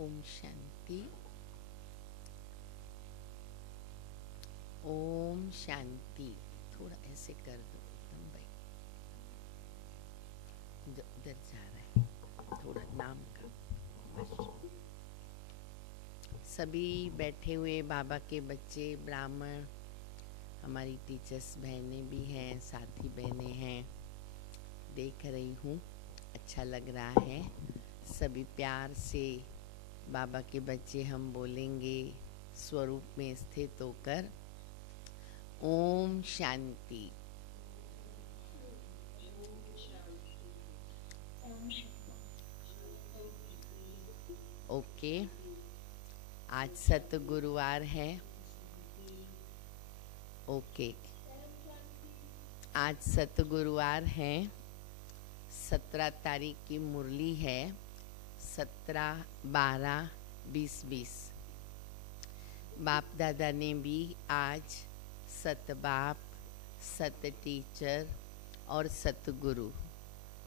ओम शांति। ओम शांति। थोड़ा ऐसे कर दो एकदम भाई, उधर जा रहा है थोड़ा नाम का बस। सभी बैठे हुए बाबा के बच्चे, ब्राह्मण, हमारी टीचर्स बहनें भी हैं, साथी बहनें हैं, देख रही हूँ, अच्छा लग रहा है। सभी प्यार से बाबा के बच्चे हम बोलेंगे स्वरूप में स्थित होकर ओम शांति। ओके, आज सतगुरुवार है। ओके, आज सतगुरुवार है। 17 तारीख की मुरली है, 17, 12, 20। बाप दादा ने भी आज सत बाप, सत टीचर और सतगुरु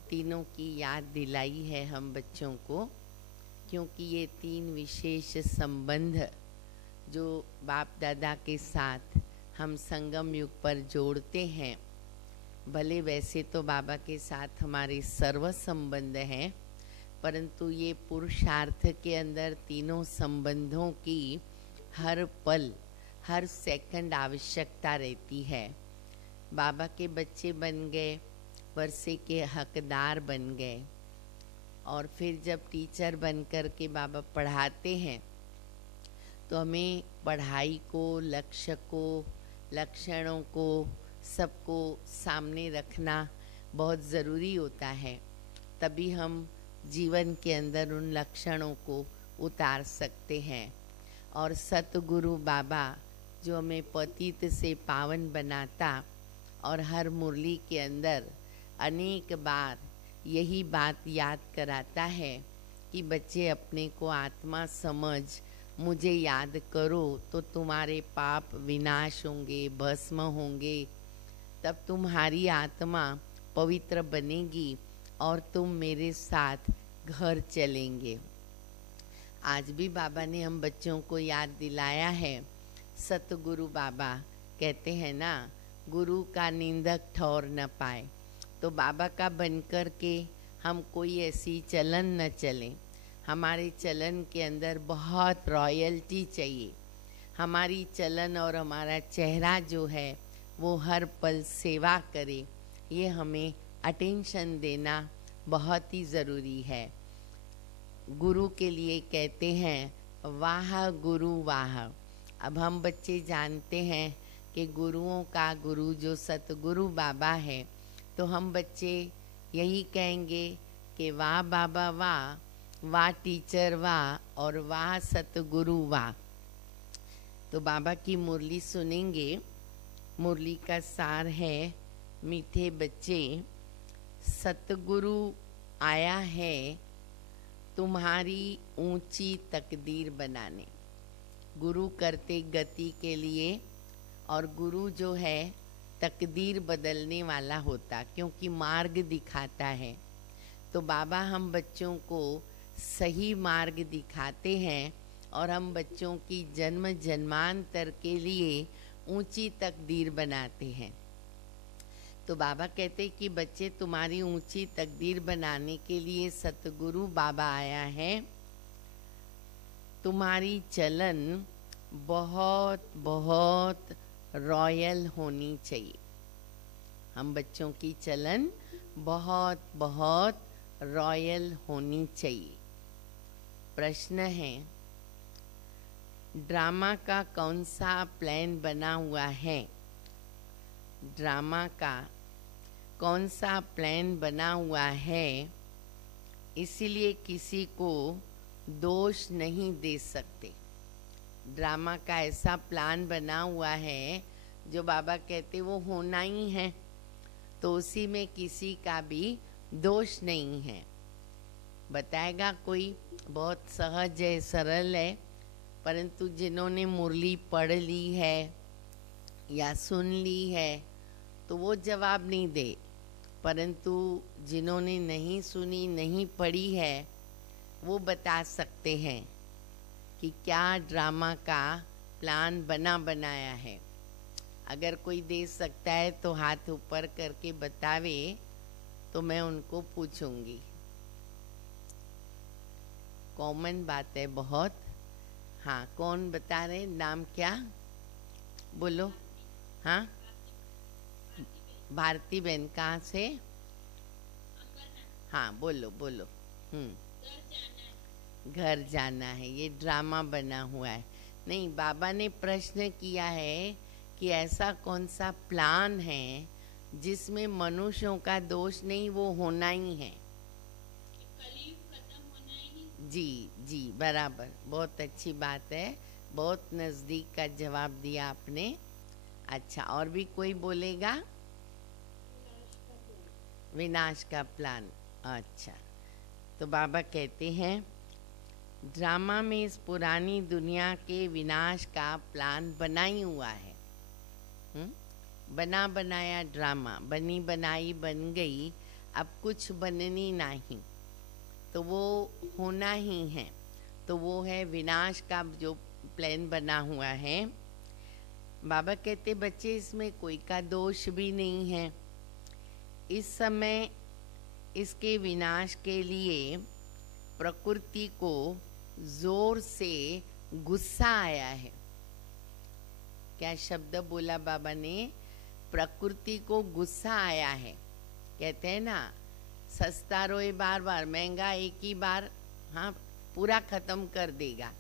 तीनों की याद दिलाई है हम बच्चों को, क्योंकि ये तीन विशेष संबंध जो बाप दादा के साथ हम संगम युग पर जोड़ते हैं, भले वैसे तो बाबा के साथ हमारे सर्व संबंध हैं, परंतु ये पुरुषार्थ के अंदर तीनों संबंधों की हर पल हर सेकंड आवश्यकता रहती है। बाबा के बच्चे बन गए, वर्षे के हकदार बन गए, और फिर जब टीचर बन कर के बाबा पढ़ाते हैं तो हमें पढ़ाई को, लक्ष्य को, लक्षणों को, सबको सामने रखना बहुत ज़रूरी होता है। तभी हम जीवन के अंदर उन लक्षणों को उतार सकते हैं। और सतगुरु बाबा जो हमें पतित से पावन बनाता और हर मुरली के अंदर अनेक बार यही बात याद कराता है कि बच्चे अपने को आत्मा समझ, मुझे याद करो तो तुम्हारे पाप विनाश होंगे, भस्म होंगे, तब तुम्हारी आत्मा पवित्र बनेगी और तुम मेरे साथ घर चलेंगे। आज भी बाबा ने हम बच्चों को याद दिलाया है। सतगुरु बाबा कहते हैं ना, गुरु का निंदक ठौर न पाए। तो बाबा का बनकर के हम कोई ऐसी चलन न चलें। हमारे चलन के अंदर बहुत रॉयल्टी चाहिए। हमारी चलन और हमारा चेहरा जो है वो हर पल सेवा करे, ये हमें अटेंशन देना बहुत ही ज़रूरी है। गुरु के लिए कहते हैं वाह गुरु वाह। अब हम बच्चे जानते हैं कि गुरुओं का गुरु जो सतगुरु बाबा है, तो हम बच्चे यही कहेंगे कि वाह बाबा वाह, वाह टीचर वाह, और वाह सतगुरु वाह। तो बाबा की मुरली सुनेंगे। मुरली का सार है, मीठे बच्चे, सतगुरु आया है तुम्हारी ऊंची तकदीर बनाने। गुरु करते गति के लिए, और गुरु जो है तकदीर बदलने वाला होता, क्योंकि मार्ग दिखाता है। तो बाबा हम बच्चों को सही मार्ग दिखाते हैं और हम बच्चों की जन्म जन्मांतर के लिए ऊंची तकदीर बनाते हैं। तो बाबा कहते कि बच्चे तुम्हारी ऊंची तकदीर बनाने के लिए सतगुरु बाबा आया है। तुम्हारी चलन बहुत बहुत रॉयल होनी चाहिए। हम बच्चों की चलन बहुत बहुत रॉयल होनी चाहिए। प्रश्न है, ड्रामा का कौन सा प्लान बना हुआ है? ड्रामा का कौन सा प्लान बना हुआ है, इसीलिए किसी को दोष नहीं दे सकते। ड्रामा का ऐसा प्लान बना हुआ है जो बाबा कहते वो होना ही है, तो उसी में किसी का भी दोष नहीं है। बताएगा कोई? बहुत सहज है, सरल है, परंतु जिन्होंने मुरली पढ़ ली है या सुन ली है तो वो जवाब नहीं दे, परंतु जिन्होंने नहीं सुनी, नहीं पढ़ी है, वो बता सकते हैं कि क्या ड्रामा का प्लान बना बनाया है। अगर कोई दे सकता है तो हाथ ऊपर करके बतावे, तो मैं उनको पूछूंगी। कॉमन बात है बहुत। हाँ, कौन बता रहे? नाम क्या? बोलो। हाँ, भारती बहन। कहाँ से? हाँ, बोलो बोलो। घर जाना है, ये ड्रामा बना हुआ है। नहीं, बाबा ने प्रश्न किया है कि ऐसा कौन सा प्लान है जिसमें मनुष्यों का दोष नहीं, वो होना ही है। जी जी, बराबर, बहुत अच्छी बात है, बहुत नज़दीक का जवाब दिया आपने। अच्छा, और भी कोई बोलेगा? विनाश का प्लान। अच्छा, तो बाबा कहते हैं ड्रामा में इस पुरानी दुनिया के विनाश का प्लान बना ही हुआ है। बना बनाया ड्रामा, बनी बनाई बन गई, अब कुछ बननी नहीं, तो वो होना ही है। तो वो है विनाश का जो प्लान बना हुआ है। बाबा कहते बच्चे इसमें कोई का दोष भी नहीं है। इस समय इसके विनाश के लिए प्रकृति को जोर से गुस्सा आया है। क्या शब्द बोला बाबा ने? प्रकृति को गुस्सा आया है। कहते हैं ना, सस्ता रोए बार बार, महंगा एक ही बार हाँ पूरा खत्म कर देगा।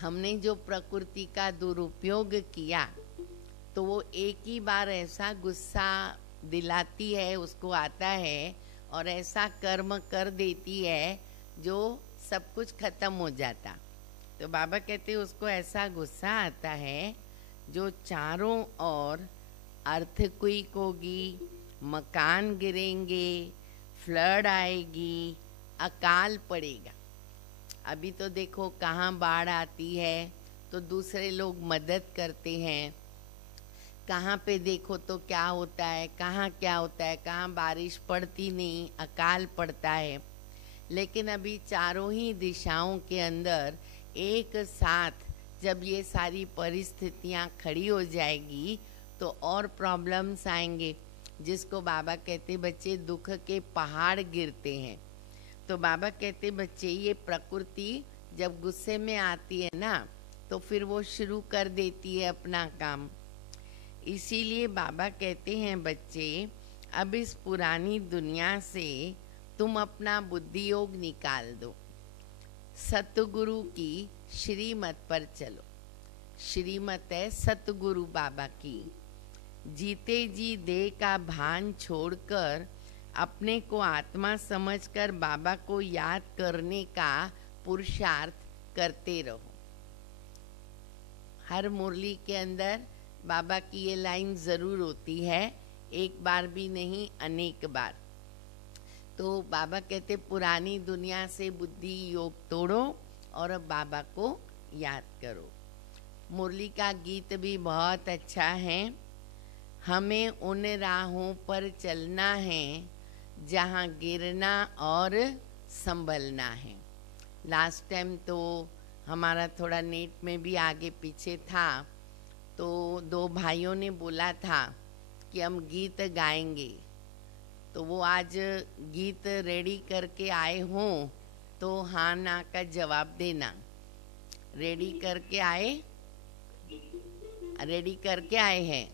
हमने जो प्रकृति का दुरुपयोग किया तो वो एक ही बार ऐसा गुस्सा दिलाती है, उसको आता है और ऐसा कर्म कर देती है जो सब कुछ खत्म हो जाता। तो बाबा कहते हैं उसको ऐसा गुस्सा आता है जो चारों ओर अर्थक्वेक होगी, मकान गिरेंगे, फ्लड आएगी, अकाल पड़ेगा। अभी तो देखो कहाँ बाढ़ आती है तो दूसरे लोग मदद करते हैं, कहाँ पे देखो तो क्या होता है, कहाँ क्या होता है, कहाँ बारिश पड़ती नहीं, अकाल पड़ता है। लेकिन अभी चारों ही दिशाओं के अंदर एक साथ जब ये सारी परिस्थितियाँ खड़ी हो जाएगी तो और प्रॉब्लम्स आएंगे, जिसको बाबा कहते बच्चे दुख के पहाड़ गिरते हैं। तो बाबा कहते बच्चे ये प्रकृति जब गुस्से में आती है ना तो फिर वो शुरू कर देती है अपना काम। इसीलिए बाबा कहते हैं बच्चे अब इस पुरानी दुनिया से तुम अपना बुद्धि योग निकाल दो, सतगुरु की श्रीमत पर चलो। श्रीमत है सतगुरु बाबा की। जीते जी देह का भान छोड़कर अपने को आत्मा समझकर बाबा को याद करने का पुरुषार्थ करते रहो। हर मुरली के अंदर बाबा की ये लाइन जरूर होती है, एक बार भी नहीं अनेक बार। तो बाबा कहते पुरानी दुनिया से बुद्धि योग तोड़ो और अब बाबा को याद करो। मुरली का गीत भी बहुत अच्छा है। हमें उन राहों पर चलना है जहाँ गिरना और संभलना है। लास्ट टाइम तो हमारा थोड़ा नेट में भी आगे पीछे था, तो दो भाइयों ने बोला था कि हम गीत गाएंगे, तो वो आज गीत रेडी करके आए हों तो हाँ ना का जवाब देना। रेडी करके आए? रेडी करके आए हैं?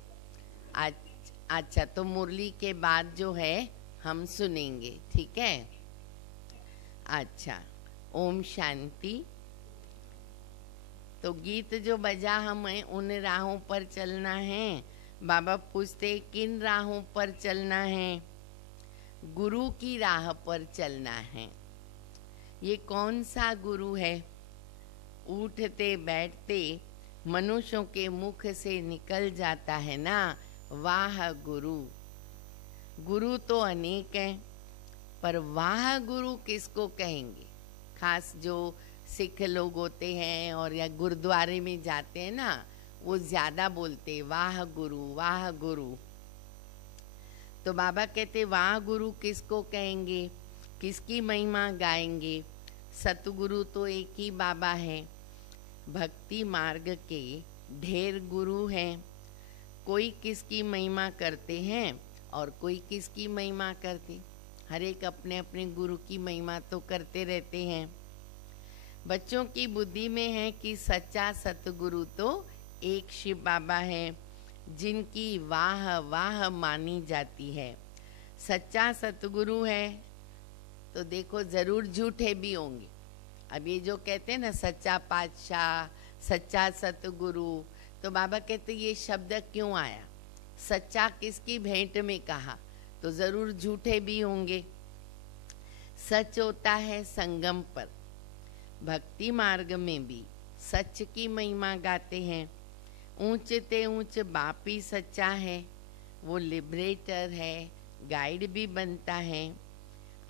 अच्छा, तो मुरली के बाद जो है हम सुनेंगे, ठीक है? अच्छा, ओम शांति। तो गीत जो बजा हमें उन राहों पर चलना है। बाबा पूछते किन राहों पर चलना है? गुरु की राह पर चलना है। ये कौन सा गुरु है? उठते बैठते मनुष्यों के मुख से निकल जाता है ना, वाह गुरु। गुरु तो अनेक हैं, पर वाह गुरु किसको कहेंगे? खास जो सिख लोग होते हैं और या गुरुद्वारे में जाते हैं ना, वो ज्यादा बोलते वाह गुरु, वाह गुरु। तो बाबा कहते वाह गुरु किसको कहेंगे, किसकी महिमा गाएंगे? सतगुरु तो एक ही बाबा है। भक्ति मार्ग के ढेर गुरु हैं, कोई किसकी महिमा करते हैं और कोई किसकी महिमा करते। हर एक अपने अपने गुरु की महिमा तो करते रहते हैं। बच्चों की बुद्धि में है कि सच्चा सतगुरु तो एक शिव बाबा है, जिनकी वाह वाह मानी जाती है। सच्चा सतगुरु है तो देखो जरूर झूठे भी होंगे। अब ये जो कहते हैं ना सच्चा पातशाह, सच्चा सतगुरु, तो बाबा कहते ये शब्द क्यों आया? सच्चा किसकी भेंट में कहा, तो जरूर झूठे भी होंगे। सच होता है संगम पर। भक्ति मार्ग में भी सच की महिमा गाते हैं। ऊंच ते ऊंच बापी सच्चा है, वो लिबरेटर है, गाइड भी बनता है।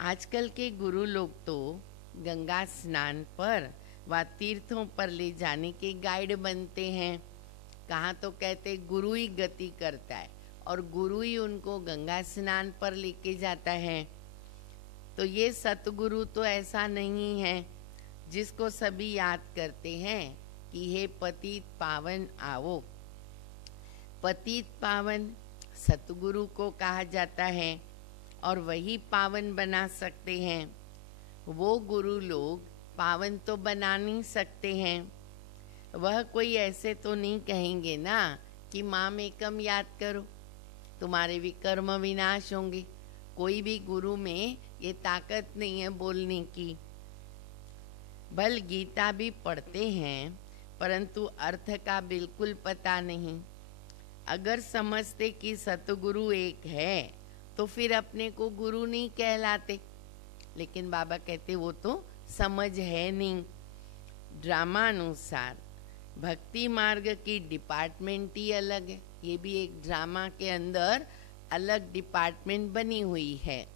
आजकल के गुरु लोग तो गंगा स्नान पर व तीर्थों पर ले जाने के गाइड बनते हैं। कहाँ तो कहते गुरु ही गति करता है और गुरु ही उनको गंगा स्नान पर लेके जाता है। तो ये सतगुरु तो ऐसा नहीं है जिसको सभी याद करते हैं कि हे पतित पावन आओ। पतित पावन सतगुरु को कहा जाता है और वही पावन बना सकते हैं। वो गुरु लोग पावन तो बना नहीं सकते हैं। वह कोई ऐसे तो नहीं कहेंगे ना कि माम एकम याद करो, तुम्हारे भी कर्म विनाश होंगे। कोई भी गुरु में ये ताकत नहीं है बोलने की। भल गीता भी पढ़ते हैं परंतु अर्थ का बिल्कुल पता नहीं। अगर समझते कि सतगुरु एक है तो फिर अपने को गुरु नहीं कहलाते। लेकिन बाबा कहते वो तो समझ है नहीं। ड्रामा अनुसार भक्ति मार्ग की डिपार्टमेंट ही अलग है। ये भी एक ड्रामा के अंदर अलग डिपार्टमेंट बनी हुई है।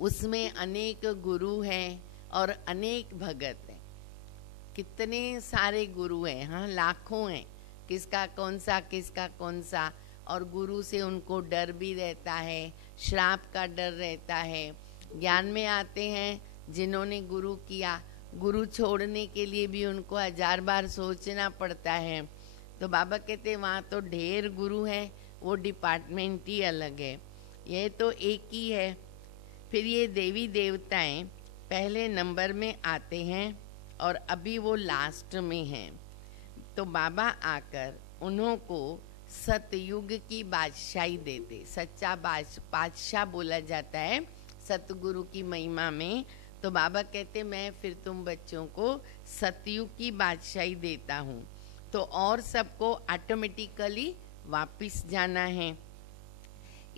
उसमें अनेक गुरु हैं और अनेक भगत हैं। कितने सारे गुरु हैं, हाँ लाखों हैं। किसका कौन सा। और गुरु से उनको डर भी रहता है, श्राप का डर रहता है। ज्ञान में आते हैं जिन्होंने गुरु किया, गुरु छोड़ने के लिए भी उनको 1000 बार सोचना पड़ता है। तो बाबा कहते वहाँ तो ढेर गुरु हैं, वो डिपार्टमेंट ही अलग है। ये तो एक ही है। फिर ये देवी देवताएं पहले नंबर में आते हैं और अभी वो लास्ट में हैं। तो बाबा आकर उन्हों को सतयुग की बादशाही देते। सच्चा बादशाह बोला जाता है सतगुरु की महिमा में। तो बाबा कहते मैं फिर तुम बच्चों को सतयुग की बादशाही देता हूँ। तो और सबको ऑटोमेटिकली वापिस जाना है।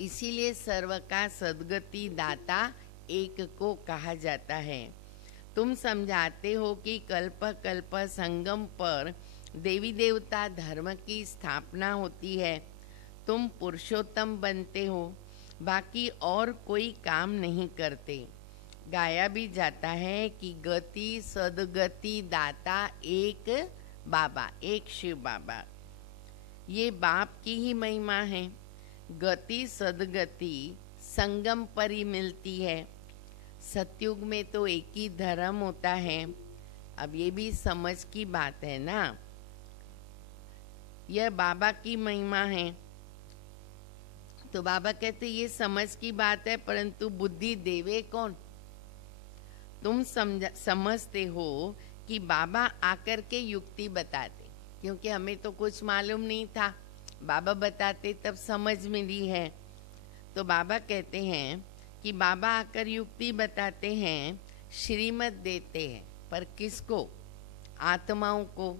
इसीलिए सर्व का सद्गति दाता एक को कहा जाता है। तुम समझाते हो कि कल्प कल्प संगम पर देवी देवता धर्म की स्थापना होती है। तुम पुरुषोत्तम बनते हो, बाकी और कोई काम नहीं करते। गाया भी जाता है कि गति सदगति दाता एक बाबा, एक शिव बाबा। ये बाप की ही महिमा है। गति सदगति संगम पर ही मिलती है। सतयुग में तो एक ही धर्म होता है। अब ये भी समझ की बात है ना। यह बाबा की महिमा है। तो बाबा कहते ये समझ की बात है परंतु बुद्धि देवे कौन। तुम समझते हो कि बाबा आकर के युक्ति बताते, क्योंकि हमें तो कुछ मालूम नहीं था। बाबा बताते तब समझ मिली है। तो बाबा कहते हैं कि बाबा आकर युक्ति बताते हैं, श्रीमत देते हैं। पर किसको? आत्माओं को।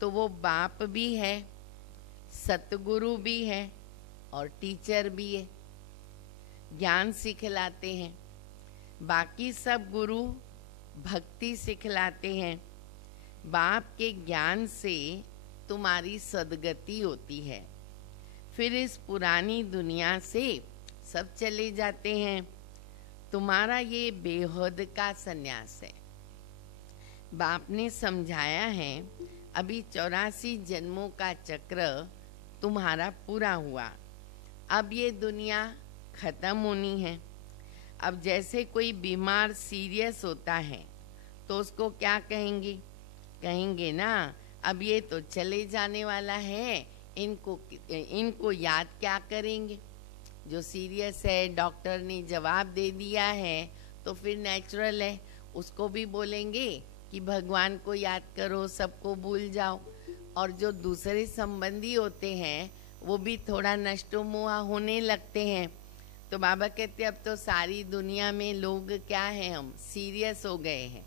तो वो बाप भी है, सतगुरु भी है और टीचर भी है। ज्ञान सिखलाते हैं। बाकी सब गुरु भक्ति सिखलाते हैं। बाप के ज्ञान से तुम्हारी सदगति होती है। फिर इस पुरानी दुनिया से सब चले जाते हैं। तुम्हारा ये बेहद का सन्यास है। बाप ने समझाया है अभी 84 जन्मों का चक्र तुम्हारा पूरा हुआ। अब ये दुनिया खत्म होनी है। अब जैसे कोई बीमार सीरियस होता है तो उसको क्या कहेंगे? कहेंगे ना अब ये तो चले जाने वाला है, इनको याद क्या करेंगे। जो सीरियस है डॉक्टर ने जवाब दे दिया है तो फिर नेचुरल है उसको भी बोलेंगे कि भगवान को याद करो, सबको भूल जाओ। और जो दूसरे संबंधी होते हैं वो भी थोड़ा नष्टोमुआ होने लगते हैं। तो बाबा कहते अब तो सारी दुनिया में लोग क्या है, हम सीरियस हो गए हैं,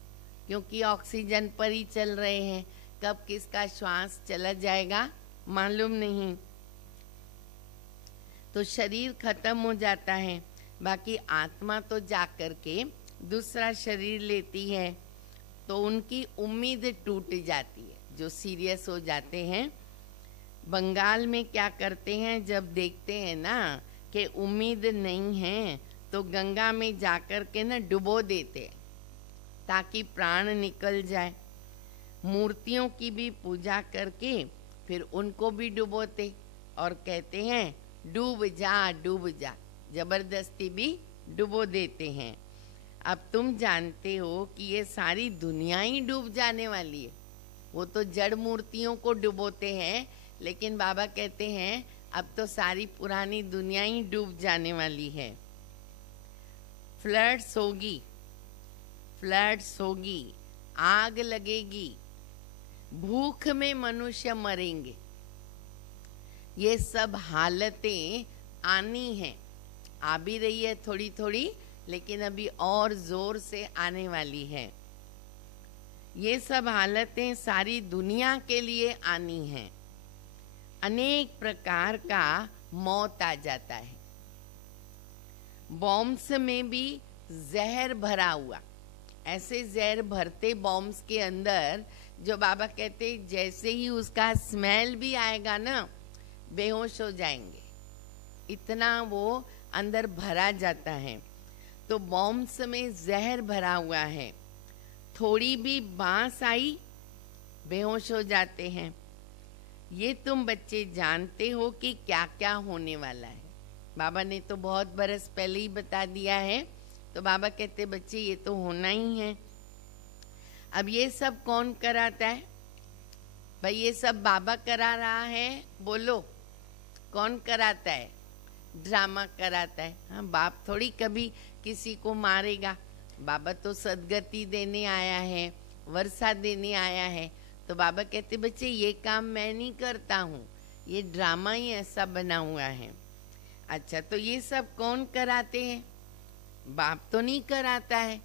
क्योंकि ऑक्सीजन पर ही चल रहे हैं। कब किसका श्वास चला जाएगा मालूम नहीं। तो शरीर खत्म हो जाता है, बाकी आत्मा तो जाकर के दूसरा शरीर लेती है। तो उनकी उम्मीद टूट जाती है जो सीरियस हो जाते हैं। बंगाल में क्या करते हैं, जब देखते हैं ना कि उम्मीद नहीं है तो गंगा में जाकर के ना डुबो देते ताकि प्राण निकल जाए। मूर्तियों की भी पूजा करके फिर उनको भी डुबोते और कहते हैं डूब जा डूब जा, जबरदस्ती भी डुबो देते हैं। अब तुम जानते हो कि ये सारी दुनिया ही डूब जाने वाली है। वो तो जड़ मूर्तियों को डुबोते हैं, लेकिन बाबा कहते हैं अब तो सारी पुरानी दुनिया ही डूब जाने वाली है। फ्लड्स होगी, फ्लड्स होगी, आग लगेगी, भूख में मनुष्य मरेंगे। ये सब हालतें आनी हैं, आ भी रही है थोड़ी थोड़ी, लेकिन अभी और जोर से आने वाली है। ये सब हालतें सारी दुनिया के लिए आनी हैं। अनेक प्रकार का मौत आ जाता है। बॉम्ब्स में भी जहर भरा हुआ, ऐसे जहर भरते बॉम्ब्स के अंदर जो बाबा कहते जैसे ही उसका स्मेल भी आएगा ना बेहोश हो जाएंगे, इतना वो अंदर भरा जाता है। तो बॉम्ब्स में जहर भरा हुआ है, थोड़ी भी बांस आई बेहोश हो जाते हैं। ये तुम बच्चे जानते हो कि क्या क्या होने वाला है। बाबा ने तो बहुत बरस पहले ही बता दिया है, तो बाबा कहते बच्चे ये तो होना ही है। अब ये सब कौन कराता है भाई? ये सब बाबा करा रहा है, बोलो कौन कराता है? ड्रामा कराता है। हाँ, बाप थोड़ी कभी किसी को मारेगा। बाबा तो सदगति देने आया है, वर्षा देने आया है। तो बाबा कहते बच्चे ये काम मैं नहीं करता हूँ, ये ड्रामा ही ऐसा बना हुआ है। अच्छा, तो ये सब कौन कराते हैं? बाप तो नहीं कराता है।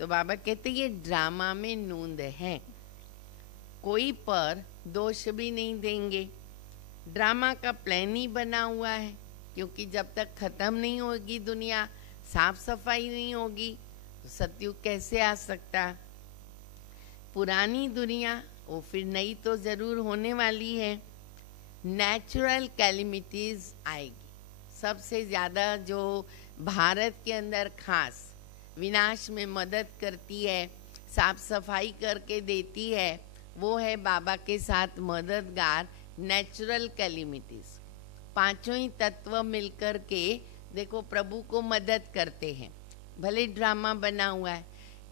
तो बाबा कहते ये ड्रामा में नूंद है, कोई पर दोष भी नहीं देंगे। ड्रामा का प्लान ही बना हुआ है, क्योंकि जब तक खत्म नहीं होगी दुनिया, साफ सफाई नहीं होगी, तो सतयुग कैसे आ सकता? पुरानी दुनिया वो फिर नई तो जरूर होने वाली है। नेचुरल कैलिमिटीज आएगी। सबसे ज़्यादा जो भारत के अंदर खास विनाश में मदद करती है, साफ सफाई करके देती है, वो है बाबा के साथ मददगार नेचुरल कैलिमिटीज। पांचों ही तत्व मिलकर के देखो प्रभु को मदद करते हैं। भले ड्रामा बना हुआ है,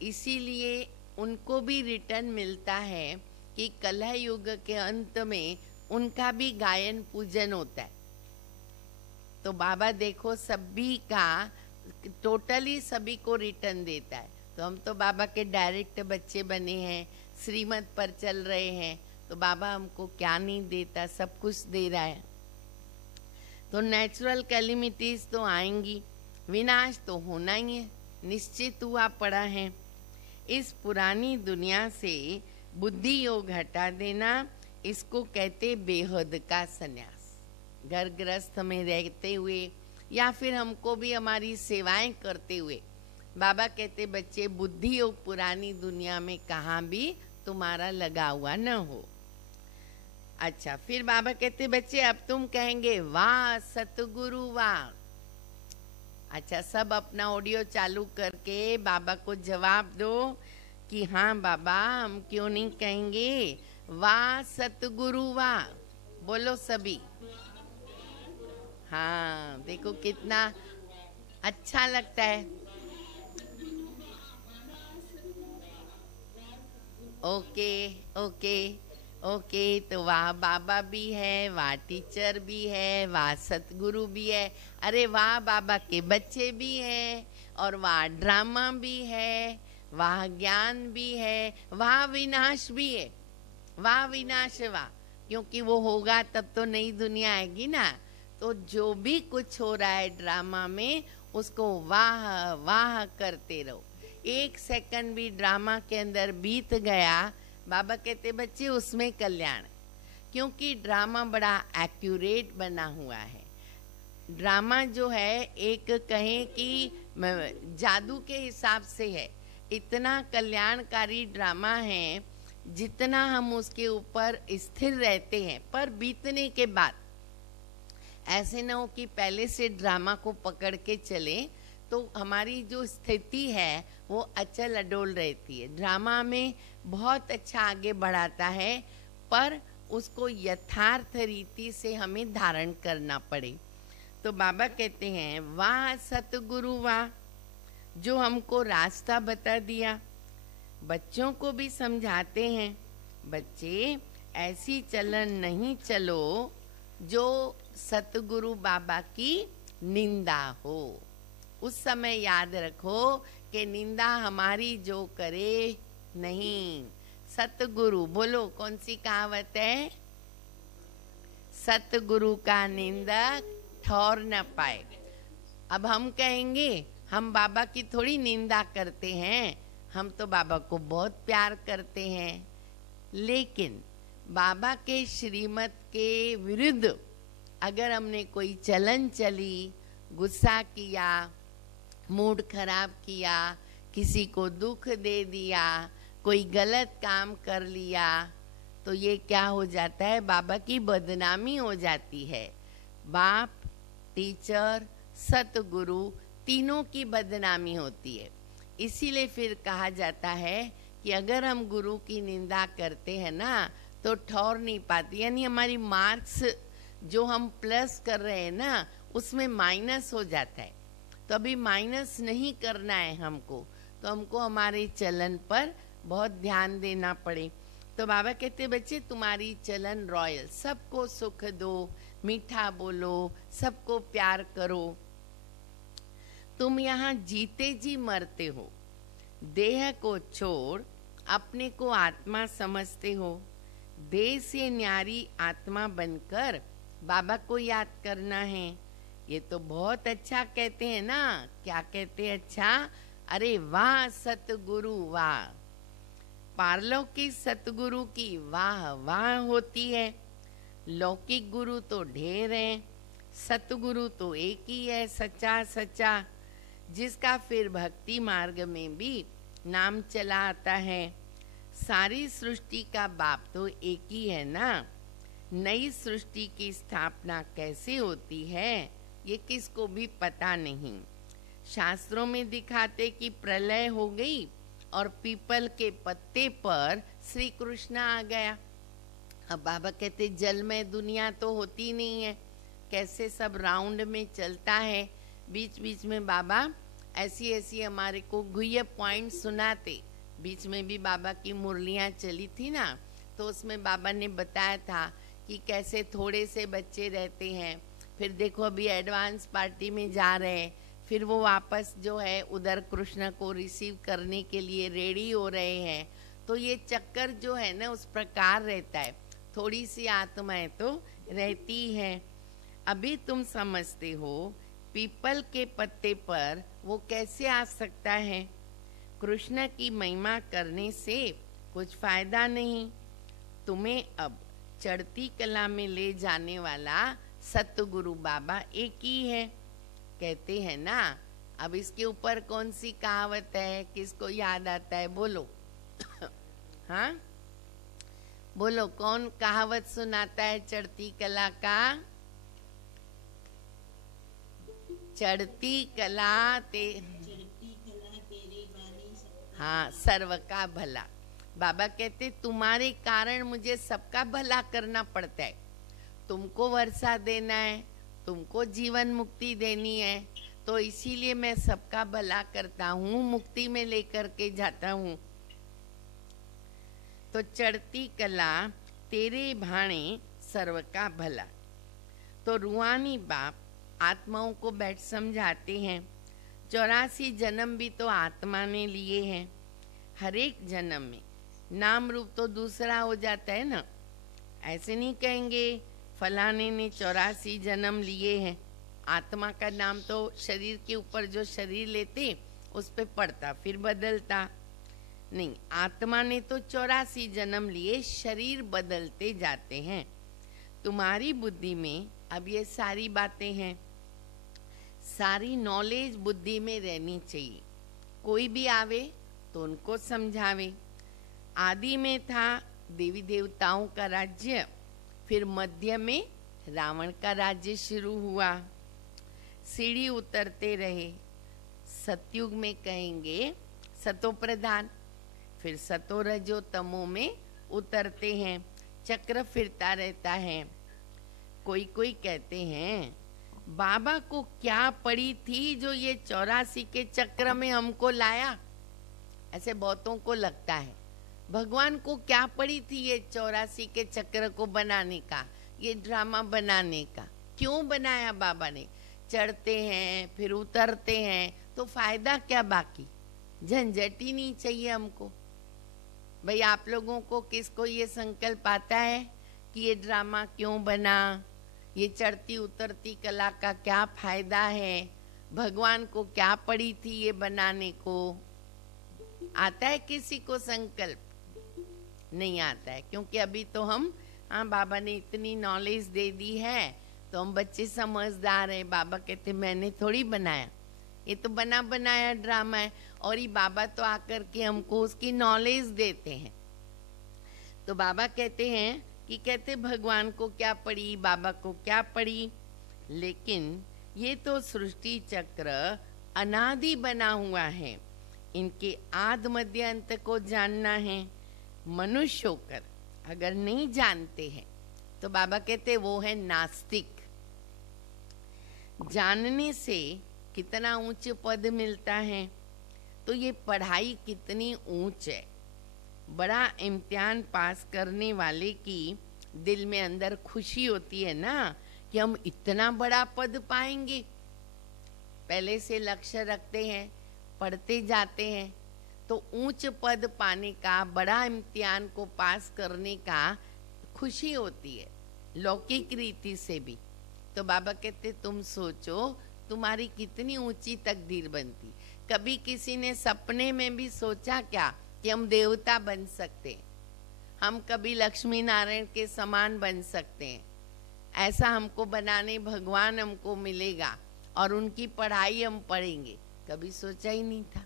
इसीलिए उनको भी रिटर्न मिलता है कि कलह युग के अंत में उनका भी गायन पूजन होता है। तो बाबा देखो सभी का टोटली सभी को रिटर्न देता है। तो हम तो बाबा के डायरेक्ट बच्चे बने हैं, श्रीमत पर चल रहे हैं, तो बाबा हमको क्या नहीं देता, सब कुछ दे रहा है। तो नेचुरल कैलिमिटीज तो आएंगी, विनाश तो होना ही है, निश्चित हुआ पड़ा है। इस पुरानी दुनिया से बुद्धि योग हटा देना, इसको कहते बेहद का संन्यास। घर गृहस्थ में रहते हुए या फिर हमको भी हमारी सेवाएं करते हुए बाबा कहते बच्चे बुद्धि योग पुरानी दुनिया में कहाँ भी तुम्हारा लगा हुआ न हो। अच्छा, फिर बाबा कहते बच्चे अब तुम कहेंगे वाह सतगुरु वाह। अच्छा, सब अपना ऑडियो चालू करके बाबा को जवाब दो कि हाँ बाबा हम क्यों नहीं कहेंगे वाह सतगुरु वाह। बोलो सभी। हाँ, देखो कितना अच्छा लगता है। ओके ओके ओके, तो वाह बाबा भी है, वाह टीचर भी है, वाह सतगुरु भी है, अरे वाह बाबा के बच्चे भी हैं, और वाह ड्रामा भी है, वाह ज्ञान भी है, वाह विनाश भी है। वाह विनाश वाह, क्योंकि वो होगा तब तो नई दुनिया आएगी ना। तो जो भी कुछ हो रहा है ड्रामा में उसको वाह वाह करते रहो। एक सेकंड भी ड्रामा के अंदर बीत गया, बाबा कहते बच्चे उसमें कल्याण, क्योंकि ड्रामा बड़ा एक्यूरेट बना हुआ है। ड्रामा जो है एक कहें कि जादू के हिसाब से है, इतना कल्याणकारी ड्रामा है जितना हम उसके ऊपर स्थिर रहते हैं। पर बीतने के बाद ऐसे ना हो कि पहले से ड्रामा को पकड़ के चले, तो हमारी जो स्थिति है वो अचल अडोल रहती है। ड्रामा में बहुत अच्छा आगे बढ़ाता है, पर उसको यथार्थ रीति से हमें धारण करना पड़े। तो बाबा कहते हैं, वाह सतगुरु वाह, जो हमको रास्ता बता दिया। बच्चों को भी समझाते हैं, बच्चे ऐसी चलन नहीं चलो जो सतगुरु बाबा की निंदा हो। उस समय याद रखो कि निंदा हमारी जो करे नहीं, सतगुरु। बोलो कौन सी कहावत है? सतगुरु का निंदक ठौर न पाए। अब हम कहेंगे हम बाबा की थोड़ी निंदा करते हैं, हम तो बाबा को बहुत प्यार करते हैं। लेकिन बाबा के श्रीमत के विरुद्ध अगर हमने कोई चलन चली, गुस्सा किया, मूड खराब किया, किसी को दुख दे दिया, कोई गलत काम कर लिया, तो ये क्या हो जाता है? बाबा की बदनामी हो जाती है। बाप, टीचर, सतगुरु तीनों की बदनामी होती है। इसीलिए फिर कहा जाता है कि अगर हम गुरु की निंदा करते हैं ना, तो ठौर नहीं पाती, यानी हमारी मार्क्स जो हम प्लस कर रहे हैं ना, उसमें माइनस हो जाता है। तो अभी माइनस नहीं करना है हमको, तो हमको हमारे चलन पर बहुत ध्यान देना पड़े। तो बाबा कहते, बच्चे तुम्हारी चलन रॉयल, सबको सुख दो, मीठा बोलो, सबको प्यार करो। तुम यहाँ जीते जी मरते हो, देह को छोड़ अपने को आत्मा समझते हो। देह से न्यारी आत्मा बनकर बाबा को याद करना है। ये तो बहुत अच्छा कहते हैं ना। क्या कहते हैं? अच्छा, अरे वाह सतगुरु वाह। पारलौकिक सतगुरु की वाह वाह होती है। लौकिक गुरु तो ढेर हैं, सतगुरु तो एक ही है, सच्चा सच्चा, जिसका फिर भक्ति मार्ग में भी नाम चला आता है। सारी सृष्टि का बाप तो एक ही है ना। नई सृष्टि की स्थापना कैसे होती है ये किसको भी पता नहीं। शास्त्रों में दिखाते कि प्रलय हो गई और पीपल के पत्ते पर श्री कृष्ण आ गया। अब बाबा कहते जल में दुनिया तो होती नहीं है, कैसे सब राउंड में चलता है। बीच बीच में बाबा ऐसी ऐसी हमारे को गुह्य पॉइंट सुनाते। बीच में भी बाबा की मुरलियाँ चली थी ना, तो उसमें बाबा ने बताया था कि कैसे थोड़े से बच्चे रहते हैं, फिर देखो अभी एडवांस पार्टी में जा रहे हैं, फिर वो वापस जो है उधर कृष्ण को रिसीव करने के लिए रेडी हो रहे हैं। तो ये चक्कर जो है ना उस प्रकार रहता है। थोड़ी सी आत्माएं तो रहती हैं। अभी तुम समझते हो पीपल के पत्ते पर वो कैसे आ सकता है। कृष्ण की महिमा करने से कुछ फायदा नहीं। तुम्हें अब चढ़ती कला में ले जाने वाला सतगुरु बाबा एक ही है। कहते हैं ना, अब इसके ऊपर कौन सी कहावत है, किसको याद आता है? बोलो हाँ बोलो, कौन कहावत सुनाता है चढ़ती कला का? चढ़ती कला तेरे हाँ, सर्व का भला। बाबा कहते तुम्हारे कारण मुझे सबका भला करना पड़ता है। तुमको वर्षा देना है, तुमको जीवन मुक्ति देनी है, तो इसीलिए मैं सबका भला करता हूँ, मुक्ति में लेकर के जाता हूँ। तो चढ़ती कला तेरे भाणे सर्व का भला। तो रूहानी बाप आत्माओं को बैठ समझाते हैं 84 जन्म भी तो आत्मा ने लिए हैं। हर एक जन्म में नाम रूप तो दूसरा हो जाता है ना। ऐसे नहीं कहेंगे फलाने ने 84 जन्म लिए हैं, आत्मा का नाम तो शरीर के ऊपर जो शरीर लेते उस पे पड़ता फिर बदलता नहीं। आत्मा ने तो 84 जन्म लिए, शरीर बदलते जाते हैं। तुम्हारी बुद्धि में अब ये सारी बातें हैं, सारी नॉलेज बुद्धि में रहनी चाहिए। कोई भी आवे तो उनको समझावे। आदि में था देवी देवताओं का राज्य, फिर मध्य में रावण का राज्य शुरू हुआ, सीढ़ी उतरते रहे। सतयुग में कहेंगे सतो प्रधान, फिर सतो रजो तमो में उतरते हैं, चक्र फिरता रहता है। कोई कोई कहते हैं बाबा को क्या पड़ी थी जो ये 84 के चक्र में हमको लाया। ऐसे बहुतों को लगता है भगवान को क्या पड़ी थी ये 84 के चक्र को बनाने का, ये ड्रामा बनाने का। क्यों बनाया बाबा ने? चढ़ते हैं फिर उतरते हैं तो फायदा क्या, बाकी झंझट ही नहीं चाहिए हमको। भाई आप लोगों को किसको ये संकल्प आता है कि ये ड्रामा क्यों बना, ये चढ़ती उतरती कला का क्या फायदा है, भगवान को क्या पड़ी थी ये बनाने को? आता है किसी को संकल्प? नहीं आता है, क्योंकि अभी तो हम, हाँ बाबा ने इतनी नॉलेज दे दी है तो हम बच्चे समझदार हैं। बाबा कहते मैंने थोड़ी बनाया, ये तो बना बनाया ड्रामा है। और ये बाबा तो आकर के हमको उसकी नॉलेज देते हैं। तो बाबा कहते हैं कि कहते भगवान को क्या पड़ी, बाबा को क्या पड़ी, लेकिन ये तो सृष्टि चक्र अनादि बना हुआ है, इनके आद मध्य अंत को जानना है। मनुष्य होकर अगर नहीं जानते हैं तो बाबा कहते वो है नास्तिक। जानने से कितना ऊंच पद मिलता है, तो ये पढ़ाई कितनी ऊंच है। बड़ा इम्तिहान पास करने वाले की दिल में अंदर खुशी होती है ना कि हम इतना बड़ा पद पाएंगे। पहले से लक्ष्य रखते हैं, पढ़ते जाते हैं तो ऊंच पद पाने का, बड़ा इम्तिहान को पास करने का खुशी होती है, लौकिक रीति से भी। तो बाबा कहते तुम सोचो तुम्हारी कितनी ऊंची तकदीर बनती। कभी किसी ने सपने में भी सोचा क्या कि हम देवता बन सकते हैं, हम कभी लक्ष्मी नारायण के समान बन सकते हैं, ऐसा हमको बनाने भगवान हमको मिलेगा और उनकी पढ़ाई हम पढ़ेंगे? कभी सोचा ही नहीं था।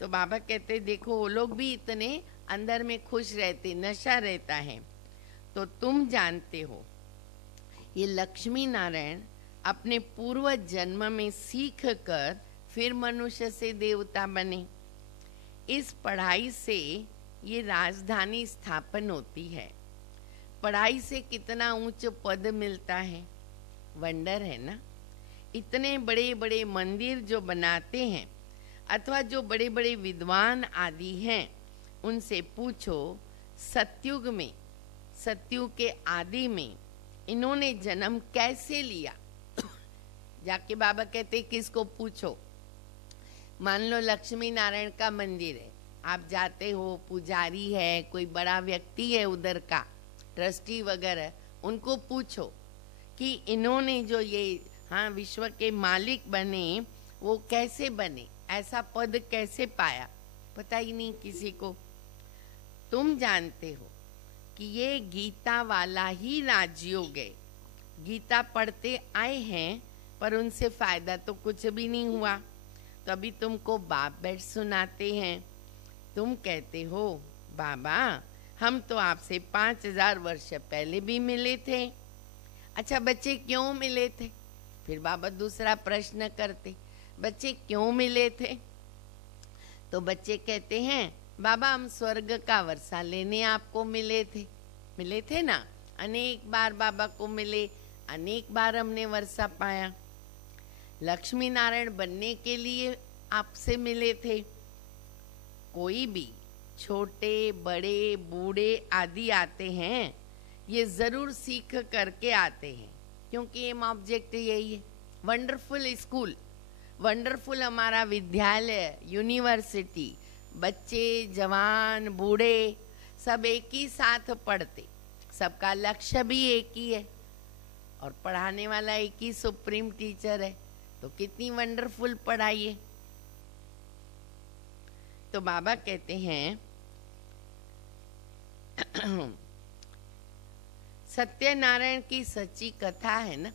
तो बाबा कहते देखो वो लोग भी इतने अंदर में खुश रहते, नशा रहता है। तो तुम जानते हो ये लक्ष्मी नारायण अपने पूर्व जन्म में सीख कर फिर मनुष्य से देवता बने। इस पढ़ाई से ये राजधानी स्थापन होती है। पढ़ाई से कितना ऊंच पद मिलता है, वंडर है ना। इतने बड़े बड़े मंदिर जो बनाते हैं अथवा जो बड़े बड़े विद्वान आदि हैं, उनसे पूछो सतयुग में, सतयुग के आदि में इन्होंने जन्म कैसे लिया। जाके बाबा कहते किसको पूछो। मान लो लक्ष्मी नारायण का मंदिर है, आप जाते हो, पुजारी है, कोई बड़ा व्यक्ति है उधर का, ट्रस्टी वगैरह, उनको पूछो कि इन्होंने जो ये विश्व के मालिक बने वो कैसे बने, ऐसा पद कैसे पाया, पता ही नहीं किसी को। तुम जानते हो कि ये गीता वाला ही राजयोग है। गीता पढ़ते आए हैं पर उनसे फायदा तो कुछ भी नहीं हुआ। तो अभी तुमको बाप बैठ सुनाते हैं, तुम कहते हो बाबा हम तो आपसे 5000 वर्ष पहले भी मिले थे। अच्छा बच्चे क्यों मिले थे? फिर बाबा दूसरा प्रश्न करते, बच्चे क्यों मिले थे? तो बच्चे कहते हैं बाबा हम स्वर्ग का वर्षा लेने आपको मिले थे ना। अनेक बार बाबा को मिले, अनेक बार हमने वर्षा पाया। लक्ष्मी नारायण बनने के लिए आपसे मिले थे। कोई भी छोटे बड़े बूढ़े आदि आते हैं, ये जरूर सीख करके आते हैं, क्योंकि एम ऑब्जेक्ट यही है। वंडरफुल स्कूल, वंडरफुल हमारा विद्यालय, यूनिवर्सिटी, बच्चे जवान बूढ़े सब एक ही साथ पढ़ते, सबका लक्ष्य भी एक ही है और पढ़ाने वाला एक ही सुप्रीम टीचर है। तो कितनी वंडरफुल पढ़ाई है। तो बाबा कहते हैं सत्यनारायण की सच्ची कथा है ना,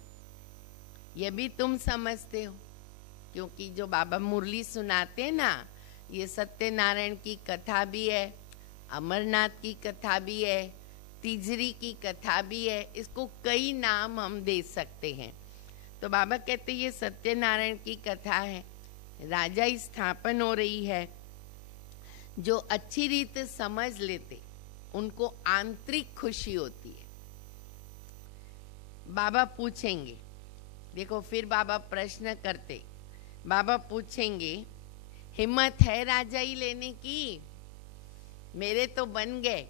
ये भी तुम समझते हो, क्योंकि जो बाबा मुरली सुनाते हैं ना, ये सत्यनारायण की कथा भी है, अमरनाथ की कथा भी है, तिजरी की कथा भी है, इसको कई नाम हम दे सकते हैं। तो बाबा कहते ये सत्यनारायण की कथा है। राजा की स्थापन हो रही है। जो अच्छी रीत समझ लेते उनको आंतरिक खुशी होती है। बाबा पूछेंगे, देखो फिर बाबा प्रश्न करते, बाबा पूछेंगे हिम्मत है राजा ही लेने की? मेरे तो बन गए,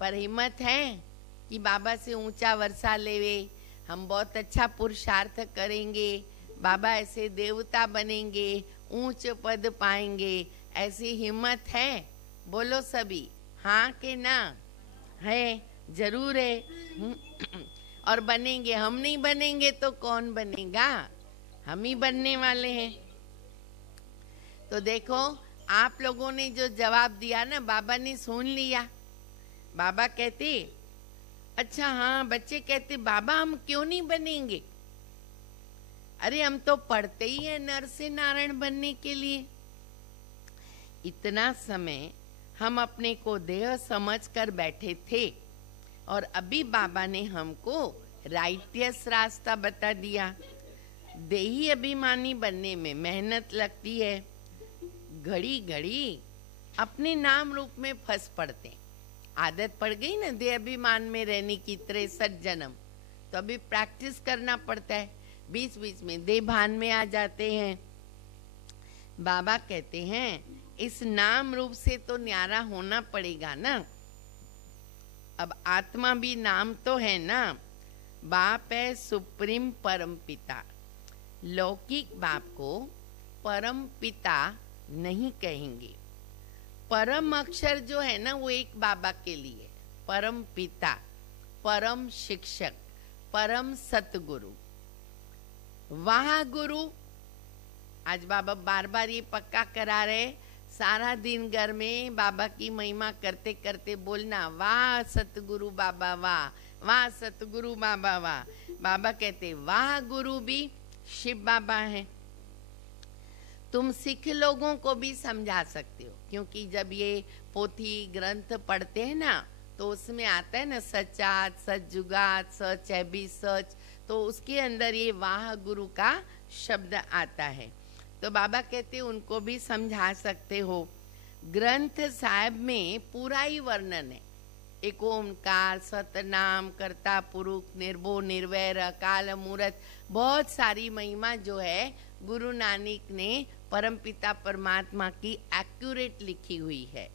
पर हिम्मत है कि बाबा से ऊंचा वर्षा लेवे, हम बहुत अच्छा पुरुषार्थ करेंगे, बाबा ऐसे देवता बनेंगे, ऊंच पद पाएंगे, ऐसी हिम्मत है? बोलो सभी, हाँ कि ना? है, जरूर है। और बनेंगे, हम नहीं बनेंगे तो कौन बनेगा? हम ही बनने वाले हैं। तो देखो आप लोगों ने जो जवाब दिया ना, बाबा ने सुन लिया। बाबा कहते अच्छा हाँ, बच्चे कहते बाबा हम क्यों नहीं बनेंगे? अरे हम तो पढ़ते ही है नर से नारायण बनने के लिए। इतना समय हम अपने को देह समझ कर बैठे थे और अभी बाबा ने हमको राइटियस रास्ता बता दिया। देही अभिमानी बनने में मेहनत लगती है, घड़ी घड़ी अपने नाम रूप में फंस पड़ते। आदत पड़ गई ना देह अभिमान में रहने की 63 जन्म, तो अभी प्रैक्टिस करना पड़ता है। बीच बीच में देह भान में आ जाते हैं। बाबा कहते हैं इस नाम रूप से तो न्यारा होना पड़ेगा ना। अब आत्मा भी नाम तो है ना। बाप है सुप्रीम परम पिता। लौकिक बाप को परम पिता नहीं कहेंगे। परम अक्षर जो है ना वो एक बाबा के लिए, परम पिता, परम शिक्षक, परम सतगुरु, वहाँ गुरु। आज बाबा बार बार ये पक्का करा रहे, सारा दिन घर में बाबा की महिमा करते करते बोलना, वाह सतगुरु बाबा वाह, वाह सतगुरु बाबा वाह। बाबा कहते वाह गुरु भी शिव बाबा है। तुम सिख लोगों को भी समझा सकते हो, क्योंकि जब ये पोथी ग्रंथ पढ़ते हैं ना तो उसमें आता है ना सचात, सचजुगात, सच है भी सच, तो उसके अंदर ये वाह गुरु का शब्द आता है। तो बाबा कहते उनको भी समझा सकते हो। ग्रंथ साहब में पूरा ही वर्णन है, एक ओमकार, सतनाम, कर्ता पुरुष, निर्भो निर्वैर, अकाल मूरत, बहुत सारी महिमा जो है गुरु नानक ने परमपिता परमात्मा की एक्यूरेट लिखी हुई है।